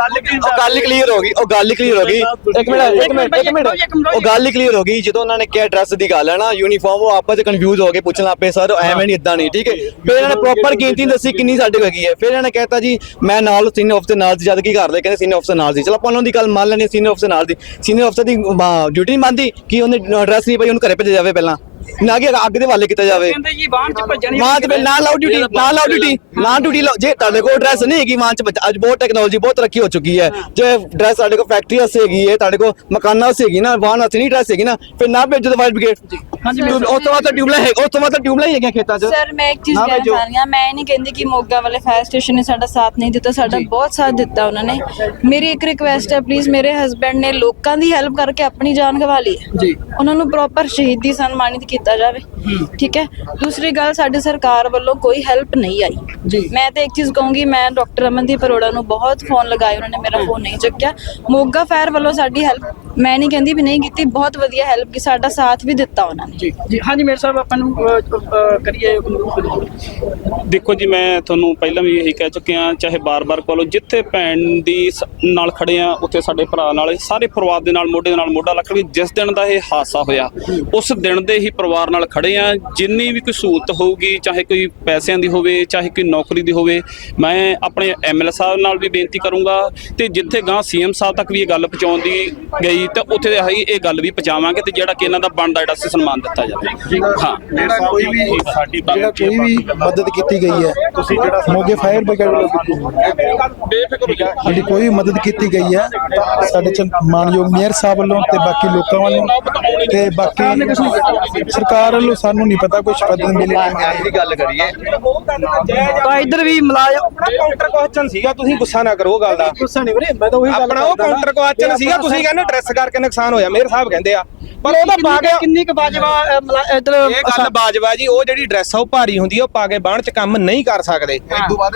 ਗੱਲ ਕਲੀਅਰ ਹੋ ਗਈ ਉਹ ਗੱਲ ਹੀ ਕਲੀਅਰ ਹੋ ਗਈ। ਇੱਕ ਮਿੰਟ ਇੱਕ ਮਿੰਟ ਇੱਕ ਮਿੰਟ ਉਹ ਗੱਲ ਹੀ ਕਲੀਅਰ ਹੋ ਗਈ ਜਦੋਂ ਉਹਨਾਂ ਨੇ ਕਿਹਾ ਡਰੈਸ ਦੀ ਗੱਲ ਹੈ ਨਾ ਯੂਨੀਫਾਰਮ ਉਹ ਆਪਸ ਵਿੱਚ ਕਨਫਿਊਜ਼ ਹੋ ਕੇ ਪੁੱਛਣ ਲੱਪੇ ਸਰ ਐਵੇਂ ਨਹੀਂ ਇਦਾਂ ਨਹੀਂ ਠੀਕ ਹੈ। ਫਿਰ ਇਹਨਾਂ ਨੇ ਪ੍ਰੋਪਰ ਗਿਣਤੀ ਦੱਸੀ ਕਿੰਨੀ ਸਾਡੇ ਹੈਗੀ ਹੈ। ਫਿਰ ਇਹਨਾਂ ਨੇ ਕਹਿਤਾ ਜੀ ਮੈਂ ਨਾਲ ਸੀਨੀਅਰ ਅਫਸਰ ਨਾਲ ਜਦ ਕੀ ਕਰਦੇ ਕਹਿੰਦੇ ਸੀਨੀਅਰ ਅਫਸਰ ਨਾਲ ਸੀ। ਚਲੋ ਆਪਾਂ ਉਹਨਾਂ ਦੀ ਗੱਲ ਮੰਨ ਲੈਣੀ ਸੀਨੀਅਰ ਅਫਸਰ ਨਾਲ ਦੀ। ਸੀਨੀਅਰ ਅਫਸਰ ਦੀ ਡਿਊਟੀ ਨਹੀਂ ਮੰਨਦੀ? ਕਿ ਉਹਨੇ ਡਰੈਸ ਨਹੀਂ ਪਾਈ ਉਹਨੂੰ ਘਰੇ ਭੇਜਿਆ ਜਾਵੇ ਪਹਿਲਾਂ? ਨਾ ਕਿ ਅੱਗ ਦੇ ਹਵਾਲੇ ਕੀਤਾ ਜਾਵੇ। ਕਹਿੰਦੇ ਜੀ ਬਾਹਰ ਚ ਭੱਜਣੀ ਮਾਂ ਤੇ ਨਾ ਲਾਓ ਡਿਊਟੀ ਨਾ ਲਾਓ ਡਿਊਟੀ ਨਾ ਡਿਊਟੀ ਲਾਓ। ਜੇ ਤੁਹਾਡੇ ਕੋਲ ਡਰੈਸ ਨਹੀਂ ਹੈਗੀ ਮਾਂ ਚ ਬੱਚਾ- ਅੱਜ ਬਹੁਤ ਟੈਕਨੋਲੋਜੀ ਬਹੁਤ ਤਰੱਕੀ ਹੋ ਚੁੱਕੀ ਹੈ। ਜੇ ਡਰੈਸ ਸਾਡੇ ਕੋਲ ਫੈਕਟਰੀ ਵਾਸਤੇ ਹੈਗੀ ਹੈ ਤੁਹਾਡੇ ਕੋਲ ਮਕਾਨਾਂ ਵਾਸਤੇ ਹੈਗੀ ਨਾ ਵਾਹਨ ਵਾਸਤੇ ਨਹੀਂ ਡਰੈਸ ਹੈਗੀ ਨਾ ਫਿਰ ਨਾ ਭੇਜੋ ਤਾਂ ਫਾਇਰ ਬ੍ਰਿਗੇਡ ਹਾਂਜੀ, ਉਸ ਤੋਂ ਬਾਅਦ ਤਾਂ ਟਿਊਬਲਾ ਹੈ ਉਸ ਤੋਂ ਬਾਅਦ ਤਾਂ ਟਿਊਬਲਾ ਹੀ ਹੈਗੀਆਂ ਖੇਤਾਂ 'ਚ। ਸਰ ਮੈਂ ਇੱਕ ਚੀਜ਼ ਨਾ ਕਹਿਣਾ ਭੇਜੋ। ਚਾਹ ਰਹੀ ਹਾਂ। ਮੈਂ ਇਹ ਨਹੀਂ ਕਹਿੰਦੀ ਕਿ ਮੋਗਾ ਵਾਲੇ ਫਾਇਰ ਸਟੇਸ਼ਨ ਨੇ ਸਾਡਾ ਸਾਥ ਨਹੀਂ ਦਿੱਤਾ। ਸਾਡਾ ਬਹੁਤ ਸਾਥ ਦਿੱਤਾ ਉਹਨਾਂ ਨੇ। ਮੇਰੀ ਇੱਕ ਰਿਕੁਐਸਟ ਹੈ ਪਲੀਜ਼ ਮੇਰੇ ਹਸਬੰਡ ਨੇ ਲੋਕਾਂ ਦੀ ਹੈਲਪ ਕਰਕੇ ਆਪਣੀ ਜਾਨ ਗਵਾ ਲਈ ਹੈ। ਜੀ। ਉਹਨਾਂ ਨੂੰ ਪ੍ਰੋਪਰ ਸ਼ਹੀਦੀ ਸਨਮਾਨਿਤ ਕੀਤਾ ਜਾਵੇ। ਠੀਕ ਹੈ? ਦੂਸਰੀ ਗੱਲ ਸਾਡੀ ਸਰਕਾਰ ਵੱਲੋਂ ਕੋਈ ਹੈਲਪ ਨਹੀਂ ਆਈ। ਜੀ। ਮੈਂ ਤੇ ਇੱਕ ਚੀਜ਼ ਕਹੂੰਗੀ ਮੈਂ ਡਾਕਟਰ ਅਮਨਦੀਪ ਅਰੋੜਾ ਨੂੰ ਬਹੁਤ ਫੋਨ ਲਗਾਏ ਉਹਨਾਂ ਨੇ ਮੇਰਾ ਫੋਨ ਨਹੀਂ ਚੱਕਿਆ। ਮੋਗਾ ਫਾਇਰ ਵੱਲੋਂ ਸਾਡੀ ਹੈਲਪ ਮੈਂ ਨਹੀਂ ਕਹਿੰਦੀ ਵੀ ਨਹੀਂ ਕੀਤੀ ਬਹੁਤ ਵਧੀਆ ਹੈਲਪ ਕੀ ਸਾਡਾ ਸਾਥ ਵੀ ਦਿੱਤਾ ਉਹਨਾਂ ਨੇ। ਜੀ ਜੀ। ਹਾਂਜੀ ਮੇਰੇ ਸਾਹਿਬ ਆਪਾਂ ਨੂੰ ਕਰੀਏ ਦੇਖੋ ਜੀ ਮੈਂ ਤੁਹਾਨੂੰ ਪਹਿਲਾਂ ਵੀ ਇਹੀ ਕਹਿ ਚੁੱਕਿਆ ਚਾਹੇ ਬਾਰ-ਬਾਰ ਕੋਲੋਂ ਜਿੱਥੇ ਭੈਣ ਦੀ ਨਾਲ ਖੜੇ ਆ ਉੱਥੇ ਸਾਡੇ ਭਰਾ ਨਾਲ ਸਾਰੇ ਪਰਿਵਾਰ ਦੇ ਨਾਲ ਮੋਢੇ ਦੇ ਨਾਲ ਮੋਢਾ ਲੱਗ ਕੇ ਜਿਸ ਦਿਨ ਦਾ ਇਹ ਹਾਦਸਾ ਹੋਇਆ ਉਸ ਦਿਨ ਦੇ ਹੀ ਪਰਿਵਾਰ ਨਾਲ ਖੜੇ ਆ। ਜਿੰਨੀ ਵੀ ਕੋਈ ਸਹੂਲਤ ਹੋਊਗੀ ਚਾਹੇ ਕੋਈ ਪੈਸਿਆਂ ਦੀ ਹੋਵੇ ਚਾਹੇ ਕੋਈ ਨੌਕਰੀ ਦੀ ਹੋਵੇ ਮੈਂ ਆਪਣੇ ਐਮਐਲ ਸਾਹਿਬ ਨਾਲ ਵੀ ਬੇਨਤੀ ਕਰੂੰਗਾ ਤੇ ਜਿੱਥੇ ਗਾਂ ਸੀਐਮ ਸਾਹਿਬ ਤੱਕ ਵੀ ਇਹ ਗੱਲ ਪਹੁੰਚਾਉਣ ਦੀ ਗਈ ਤੇ ਉੱਥੇ ਹੀ ਇਹ ਗੱਲ ਵੀ ਪਹੁੰਚਾਵਾਂਗੇ ਤੇ ਜਿਹੜਾ ਕਿ ਇਹਨਾਂ ਦਾ ਬਣਦਾ ਜਿਹੜਾ ਸੀ ਸਨਮਾਨ ਦਿੱਤਾ ਜਾਵੇ। ਹਾਂ। ਜਿਹੜਾ ਕੋਈ ਵੀ ਜਿਹੜਾ ਕੋਈ ਵੀ ਮਦਦ ਕੀਤੀ ਗਈ ਹੈ ਤੁਸੀਂ ਜਿਹੜਾ ਮੋਗੇ ਫਾਇਰ ਬ੍ਰਿਗੇਡ ਵੱਲੋਂ ਹੈ। ਸਾਡੀ ਕੋਈ ਵੀ ਮਦਦ ਕੀਤੀ ਗਈ ਹੈ ਸਾਡੇ ਚ ਮਾਨਯੋਗ ਮੇਅਰ ਸਾਹਿਬ ਵੱਲੋਂ ਤੇ ਬਾਕੀ ਲੋਕਾਂ ਵੱਲੋਂ ਤੇ ਬਾਕੀ ਸਰਕਾਰ ਵੱਲੋਂ ਸਾਨੂੰ ਨਹੀਂ ਪਤਾ ਕੁਝ ਮਦਦ ਮਿਲੀ ਨਹੀਂ ਮਿਲੀ। ਦੀ ਗੱਲ ਕਰੀਏ। ਤਾਂ ਇੱਧਰ ਵੀ ਮੁਲਾਜ਼ਮ ਕਾਊਂਟਰ ਕੁਐਸਚਨ ਸੀਗਾ ਤੁਸੀਂ ਗੁੱਸਾ ਨਾ ਕਰੋ ਉਹ ਗੱਲ ਦਾ। ਗੁੱਸਾ ਨਹੀਂ ਵੀਰੇ ਮੈਂ ਤਾਂ ਉਹੀ ਗੱਲ ਆਪਣਾ ਉਹ। ਕਾਊਂਟਰ ਕੁਐਸਚਨ ਸੀਗਾ ਤੁਸੀਂ ਕਹਿੰਦੇ ਡਰੈਸ ਕਰਕੇ ਨੁਕਸਾਨ ਹੋਇਆ ਮੇਰੇ ਸਾਹਿਬ ਕਹਿੰਦੇ ਆ। ਪਰ ਉਹਦਾ ਪਾ ਕੇ ਕਿੰਨੀ ਕੁ ਬਾਜਵਾ ਇੱਧਰ ਇਹ ਗੱਲ ਬਾਜਵਾ ਜੀ ਉਹ ਜਿਹੜੀ ਡਰੈਸ ਆ ਉਹ ਭਾਰੀ ਹੁੰਦੀ ਆ ਉਹ ਪਾ ਕੇ ਬਾਹਣ ਚ ਕੰਮ ਨਹੀਂ ਕਰ ਸਕਦੇ।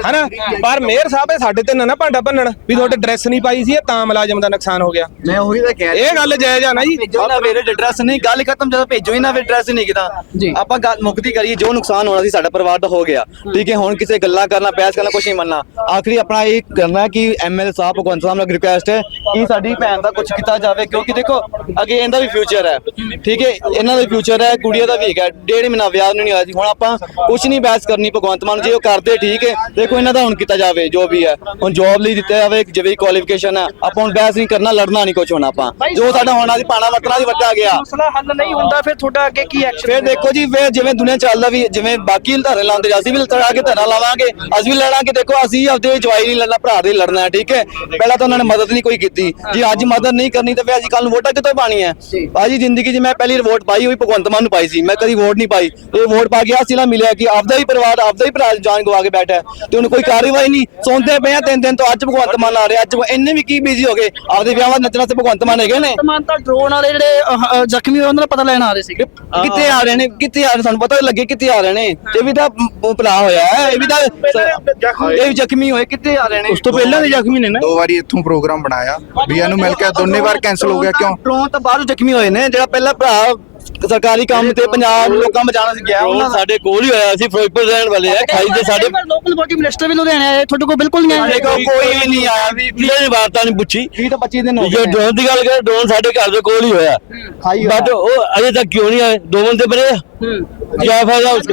ਹਨਾ? ਪਰ ਮੇਅਰ ਸਾਹਿਬ ਇਹ ਸਾਡੇ ਤੇ ਨਾ ਭਾਂਡਾ ਭੰਨਣ ਵੀ ਤੁਹਾਡੇ ਡਰੈਸ ਨਹੀਂ ਪਾਈ ਸੀ ਇਹ ਤਾਂ ਮੁਲਾਜ਼ਮ ਦਾ ਨੁਕਸਾਨ ਹੋ ਗਿਆ। ਮੈਂ ਉਹੀ ਤਾਂ ਕਹਿ ਇਹ ਗੱਲ ਜਾਇਜ਼ ਆ ਨਾ ਜੀ। ਭੇਜੋ ਨਾ ਫਿਰ ਡਰੈਸ ਨਹੀਂ ਗੱਲ ਖਤਮ ਜਦੋਂ ਭੇਜੋ ਹੀ ਨਾ ਫਿਰ ਡਰੈਸ ਨਹੀਂ ਕਿਦਾਂ ਆਪਾਂ ਗੱਲ ਮੁਕਤੀ ਕਰੀਏ ਜੋ ਨੁਕਸਾਨ ਹੋਣਾ ਸੀ ਸਾਡਾ ਪਰਿਵਾਰ ਦਾ ਹੋ ਗਿਆ। ਠੀਕ ਹੈ ਹੁਣ ਕਿਸੇ ਗੱਲਾਂ ਕਰਨਾ ਬਹਿਸ ਕਰਨਾ ਕੁਝ ਨਹੀਂ ਮੰਨਣਾ। ਆਖਰੀ ਆਪਣਾ ਇਹ ਕਰਨਾ ਕਿ ਐਮਐਲ ਸਾਹਿਬ ਭਗਵੰਤ ਸਾਹਿਬ ਨੂੰ ਰਿਕੁਐਸਟ ਹੈ ਕਿ ਸਾਡੀ ਭੈਣ ਦਾ ਕੁਝ ਕੀਤਾ ਜਾਵੇ ਕਿਉਂਕਿ ਦੇਖੋ ਅੱਗੇ ਇਹਦਾ ਵੀ ਫਿਊਚਰ ਹੈ। ਠੀਕ ਹੈ ਇਹਨਾਂ ਦਾ ਫਿਊਚਰ ਹੈ ਕੁੜੀਆਂ ਦਾ ਵੀ ਹੈਗਾ ਡੇਢ ਮਹੀਨਾ ਵਿਆਹ ਨੂੰ ਨਹੀਂ ਹੋਇਆ ਸੀ ਹੁਣ ਆਪਾਂ ਕੁਝ ਨਹੀਂ ਬਹਿਸ ਕਰਨੀ ਭਗਵੰਤ ਮਾਨ ਜੇ ਉਹ ਕਰਦੇ ਠੀਕ ਹੈ। ਦੇਖੋ ਇਹਨਾਂ ਦਾ ਹੁਣ ਕੀਤਾ ਜਾਵੇ ਜੋ ਵੀ ਹੈ। ਹੁਣ ਜੌਬ ਲਈ ਦਿੱਤਾ ਜਾਵੇ ਜਿਵੇਂ ਕੁਆਲੀਫਿਕੇਸ਼ਨ ਹੈ ਆਪਾਂ ਹੁਣ ਬਹਿਸ ਨਹੀਂ ਕਰਨਾ ਲੜਨਾ ਨਹੀਂ ਕੁਝ ਹੋਣਾ ਆਪਾਂ। ਜੋ ਸਾਡਾ ਹੋਣਾ ਸੀ ਪਾਣਾ ਵਰਤਣਾ ਦੀ ਵਰਤਿਆ ਗਿਆ। ਮਸਲਾ ਹੱਲ ਨਹੀਂ ਹੁੰਦਾ ਫਿਰ ਤੁਹਾਡਾ ਅੱਗੇ ਕੀ ਐਕਸ਼ਨ ਫਿਰ ਦੇਖੋ ਜੀ ਫਿਰ ਜਿਵੇਂ ਦੁਨੀਆ ਚੱਲਦਾ ਵੀ ਜਿਵੇਂ ਬਾਕੀ ਧਰਨੇ ਲਾਉਂਦੇ ਅਸੀਂ ਵੀ ਤੜਾ ਕੇ ਧਰਨਾ ਲਾਵਾਂਗੇ ਅਸੀਂ ਵੀ ਲੜਾਂਗੇ ਦੇਖੋ ਅਸੀਂ ਆਪਦੇ ਜਵਾਈ ਨਹੀਂ ਲੜਨਾ ਭਰਾ ਦੇ ਲੜਨਾ ਠੀਕ ਹੈ? ਪਹਿਲਾਂ ਤਾਂ ਉਹਨਾਂ ਨੇ ਮਦਦ ਨਹੀਂ ਕੋਈ ਕੀਤੀ। ਜੀ ਅੱਜ ਮਦਦ ਨਹੀਂ ਕਰਨੀ ਤਾਂ ਫਿਰ ਅਸੀਂ ਕੱਲ ਨੂੰ ਵੋਟਾਂ ਕਿੱਥੋਂ ਪਾਣੀ ਹੈ? ਭਾਜੀ ਜ਼ਿੰਦਗੀ 'ਚ ਮੈਂ ਪਹਿਲੀ ਵੋਟ ਪਾਈ ਹੋਈ ਭਗਵੰਤ ਮਾਨ ਨੂੰ ਪਾਈ ਸੀ। ਮੈਂ ਕਦੀ ਵੋਟ ਨਹੀਂ ਪਾਈ। ਇਹ ਵੋਟ ਪਾ ਕੇ ਆ ਸਿਲਾ ਮਿਲਿਆ ਕਿ ਆਪਦਾ ਹੀ ਪਰਿਵਾਰ ਆਪਦਾ ਹੀ ਭਰਾ ਜਾਨ ਗਵਾ ਕੇ ਬੈਠਾ ਤੇ ਉਹਨੂੰ ਕੋਈ ਕਾਰਵਾਈ ਨਹੀਂ। ਸੌਂਦੇ ਪਏ ਆ ਤਿੰਨ ਦਿਨ ਤੋਂ ਅੱਜ ਭਗਵੰਤ ਮਾਨ ਆ ਰਿਹਾ ਅੱਜ ਇੰਨੇ ਵੀ ਕੀ ਬਿਜ਼ੀ ਹੋ ਗਏ। ਆਪਦੇ ਵਿਆਹਾਂ ਨੱਚਣਾ ਤੇ ਭਗਵੰਤ ਮਾਨ ਹੈਗੇ ਨੇ। ਤਮਾਨ ਤਾਂ ਡਰੋਨ ਵਾਲੇ ਜਿਹੜੇ ਜ਼ਖਮੀ ਹੋਏ ਉਹਨਾਂ ਦਾ ਪਤਾ ਲੈਣ ਆ ਰਹੇ ਸੀਗੇ। ਕਿੱਥੇ ਆ ਰਹੇ ਨੇ? ਕਿੱਥੇ ਆ ਰਹੇ? ਸਾਨੂੰ ਪਤਾ ਲੱਗੇ ਕਿੱਥੇ ਆ ਰਹੇ ਨੇ। ਇਹ ਵੀ ਤਾਂ ਭਰਾ ਹੋਇਆ ਹੈ। ਇਹ ਵੀ ਤਾਂ ਇਹ ਵੀ ਜ਼ਖਮੀ ਹੋਏ। ਕਿੱਥੇ ਆ ਰਹੇ ਨੇ? ਉਸ ਤੋਂ ਪਹਿਲਾਂ ਦੇ ਜ਼ਖਮੀ ਨੇ ਨਾ। ਦੋ ਵਾਰੀ ਇੱਥੋਂ ਪ੍ਰੋਗਰਾਮ ਬਣਾਇਆ। ਵੀ ਇਹਨੂੰ ਮਿਲ ਕੇ ਦੋਨੇ ਵਾਰ ਕੈਨਸਲ ਹੋ ਗਿਆ ਕਿਉਂ? ਤਾਂ ਬਾਹਰੋਂ ਜ਼ਖਮੀ ਹੋਏ ਨੇ। ਜਿਹੜਾ ਪਹਿਲਾ ਭਰਾ ਸਰਕਾਰੀ ਕੰਮ ਤੇ ਪੰਜਾਬ ਲੋਕਾਂ ਬਚਾਉਣਾ ਸੀ ਗਿਆ ਉਹਨਾਂ ਸਾਡੇ ਕੋਲ ਹੀ ਹੋਇਆ ਸੀ ਫਿਰੋਜ਼ਪੁਰ ਰਹਿਣ ਵਾਲੇ ਆ ਖਾਈ ਦੇ ਸਾਡੇ ਲੋਕਲ ਬੋਡੀ ਮਿਨਿਸਟਰ ਵੀ ਲੁਧਿਆਣੇ ਆਏ ਤੁਹਾਡੇ ਕੋਲ ਬਿਲਕੁਲ ਨਹੀਂ ਆਏ। ਕੋਈ ਵੀ ਨਹੀਂ ਆਇਆ। ਵੀ ਇਹ ਵਾਰਤਾ ਨਹੀਂ ਪੁੱਛੀ। 20 ਤੋਂ 25 ਦਿਨ ਹੋ ਗਏ ਡਰੋਨ ਦੀ ਗੱਲ ਕਰ ਡਰੋਨ ਸਾਡੇ ਘਰ ਦੇ ਕੋਲ ਹੀ ਹੋਇਆ। ਬਟ ਉਹ ਅਜੇ ਤੱਕ ਕਿਉਂ ਨਹੀਂ ਆਏ? ਦੋ ਬੰਦੇ ਬਣੇ ਕਿਆ ਫਾਇਦਾ ਉਸ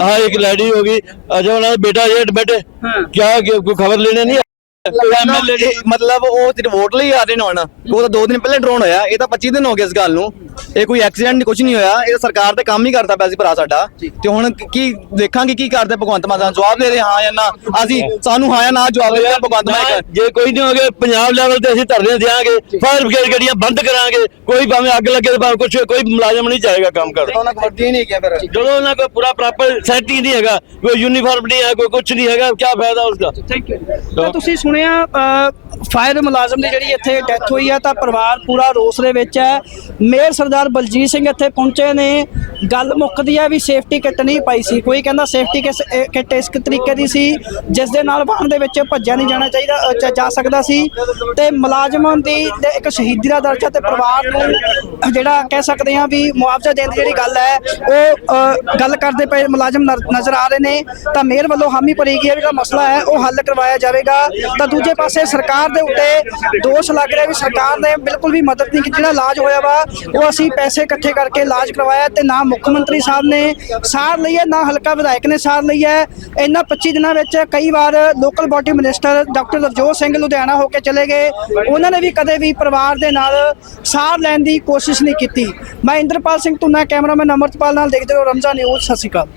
ਹਾਂ ਇੱਕ ਲੇਡੀ ਹੋ ਗਈ। ਅਜੇ ਉਹਨਾਂ ਦਾ ਬੇਟਾ ਇਹ ਐਡਮਿਟ ਕਿਆ ਕੋਈ ਖਬਰ ਲੈਣੇ ਨਹੀਂ ਮਤਲਬ ਉਹ ਤੇ ਵੋਟ ਲਈ ਆ ਰਹੇ ਨੇ ਹੁਣ। ਉਹ ਤਾਂ ਦੋ ਦਿਨ ਪਹਿਲੇ ਡਰੋਨ ਹੋਇਆ ਇਹ ਤਾਂ 25 ਦਿਨ ਹੋ ਗਏ ਇਸ ਗੱਲ ਨੂੰ। ਇਹ ਕੋਈ ਐਕਸੀਡੈਂਟ ਨਹੀਂ ਕੁਝ ਨਹੀਂ ਹੋਇਆ। ਇਹ ਸਰਕਾਰ ਤੇ ਕੰਮ ਹੀ ਕਰਦਾ ਪਿਆ ਸੀ ਭਰਾ ਸਾਡਾ। ਤੇ ਹੁਣ ਕੀ ਦੇਖਾਂਗੇ ਕੀ ਕਰਦੇ ਭਗਵੰਤ ਮਾਨ ਸਾਨੂੰ ਜਵਾਬ ਦੇ ਦੇ ਹਾਂ ਜਾਂ ਨਾ। ਅਸੀਂ ਸਾਨੂੰ ਹਾਂ ਜਾਂ ਨਾ ਜਵਾਬ ਦੇ ਭਗਵੰਤ ਮਾਨ ਜੇ ਕੋਈ ਨਹੀਂ ਹੋਗੇ ਪੰਜਾਬ ਲੈਵਲ ਤੇ ਅਸੀਂ ਧਰਨੇ ਦਿਆਂਗੇ। ਫਾਇਰ ਬ੍ਰਿਗੇਡ ਗੱਡੀਆਂ ਬੰਦ ਕਰਾਂਗੇ। ਕੋਈ ਭਾਵੇਂ ਅੱਗ ਲੱਗੇ ਤੇ ਭਾਵੇਂ ਕੁਝ ਕੋਈ ਮੁਲਾਜ਼ਮ ਨਹੀਂ ਜਾਏਗਾ ਕੰਮ ਕਰ ਉਹਨਾਂ ਕੋਲ ਵਰਦੀ ਨਹੀਂ ਗਿਆ ਫਿਰ। ਜਦੋਂ ਉਹਨਾਂ ਕੋਲ ਪੂਰਾ ਪ੍ਰੋਪਰ ਸੈਟ ਹੀ ਨਹੀਂ ਹੈਗਾ ਕੋਈ ਯੂਨੀਫਾਰਮ ਨਹੀਂ ਹੈ ਕੋਈ ਕੁਝ ਨਹੀਂ ਹੈਗਾ ਕੀ ਫਾਇਦਾ ਉਸਦਾ? ਥੈਂਕ ਯੂ ਤੁਸੀਂ ਸੁਣਿਆ ਫਾਇਰ ਮੁਲਾਜ਼ਮ ਦੀ ਜਿਹੜੀ ਇੱਥੇ ਡੈਥ ਹੋਈ ਹੈ ਤਾਂ ਪਰਿਵਾਰ ਪੂਰਾ ਰੋਸ ਦੇ ਵਿੱਚ ਹੈ। ਮੇਅਰ ਸਰਦਾਰ ਬਲਜੀਤ ਸਿੰਘ ਇੱਥੇ ਪਹੁੰਚੇ ਨੇ। ਗੱਲ ਮੁੱਕਦੀ ਹੈ ਵੀ ਸੇਫਟੀ ਕਿੱਟ ਨਹੀਂ ਪਾਈ ਸੀ। ਕੋਈ ਕਹਿੰਦਾ ਸੇਫਟੀ ਕਿੱਟ ਇਸ ਤਰੀਕੇ ਦੀ ਸੀ, ਜਿਸ ਦੇ ਨਾਲ ਵਾਹਨ ਦੇ ਵਿੱਚ ਭੱਜਿਆ ਨਹੀਂ ਜਾਣਾ ਚਾਹੀਦਾ ਜਾ- ਸਕਦਾ ਸੀ। ਤੇ ਮੁਲਾਜ਼ਮਾਂ ਦੀ ਇੱਕ ਸ਼ਹੀਦੀ ਦਾ ਦਰਜਾ ਤੇ ਪਰਿਵਾਰ ਨੂੰ ਜਿਹੜਾ ਕਹਿ ਸਕਦੇ ਹਾਂ ਵੀ ਮੁਆਵਜ਼ਾ ਦੇਣ ਦੀ ਜਿਹੜੀ ਗੱਲ ਹੈ, ਉਹ ਗੱਲ ਕਰਦੇ ਪਏ ਮੁਲਾਜ਼ਮ ਨਰ- ਨਜ਼ਰ ਆ ਰਹੇ ਨੇ। ਤਾਂ ਮੇਅਰ ਵੱਲੋਂ ਹਾਮੀ ਭਰੀ ਗਈ ਹੈ ਵੀ ਜਿਹੜਾ ਮਸਲਾ ਹੈ, ਉਹ ਹੱਲ ਕਰਵਾਇਆ ਜਾਵੇਗਾ। ਤਾਂ ਦੂਜੇ ਪਾਸੇ ਸਰਕਾਰ ਦੇ ਉੱਤੇ ਦੋਸ਼ ਲੱਗ ਰਿਹਾ ਵੀ ਸਰਕਾਰ ਨੇ ਬਿਲਕੁਲ ਵੀ ਮਦਦ ਨਹੀਂ ਕੀਤੀ। ਜਿਹੜਾ ਇਲਾਜ ਹੋਇਆ ਵਾ, ਉਹ ਅਸੀਂ ਪੈਸੇ ਇਕੱਠੇ ਕਰਕੇ ਇਲਾਜ ਕਰਵਾਇਆ ਤੇ ਨਾ ਮੁੱਖ ਮੰਤਰੀ ਸਾਹਿਬ ਨੇ ਸਾਰ ਲਈ ਹੈ, ਨਾ ਹਲਕਾ ਵਿਧਾਇਕ ਨੇ ਸਾਰ ਲਈ ਹੈ। ਇਹਨਾਂ 25 ਦਿਨਾਂ ਵਿੱਚ ਕਈ ਵਾਰ local body minister doctor Navjot Singh Ludhiana ਹੋ ਕੇ ਚਲੇ ਗਏ। ਉਹਨਾਂ ਨੇ ਵੀ ਕਦੇ ਵੀ ਪਰਿਵਾਰ ਦੇ ਨਾਲ ਸਾਰ ਲੈਣ ਦੀ ਕੋਸ਼ਿਸ਼ ਨਹੀਂ ਕੀਤੀ। ਮੈਂ ਇੰਦਰਪਾਲ ਸਿੰਘ ਤੁਨਾ ਕੈਮਰਾਮੈਨ ਅਮਰਤਪਾਲ ਨਾਲ ਦੇਖਦੇ ਰਹੋ ਰਮਜ਼ਾਨ ਨਿਊਜ਼ ਸਤਿ ਸ਼੍ਰੀ ਅਕਾਲ।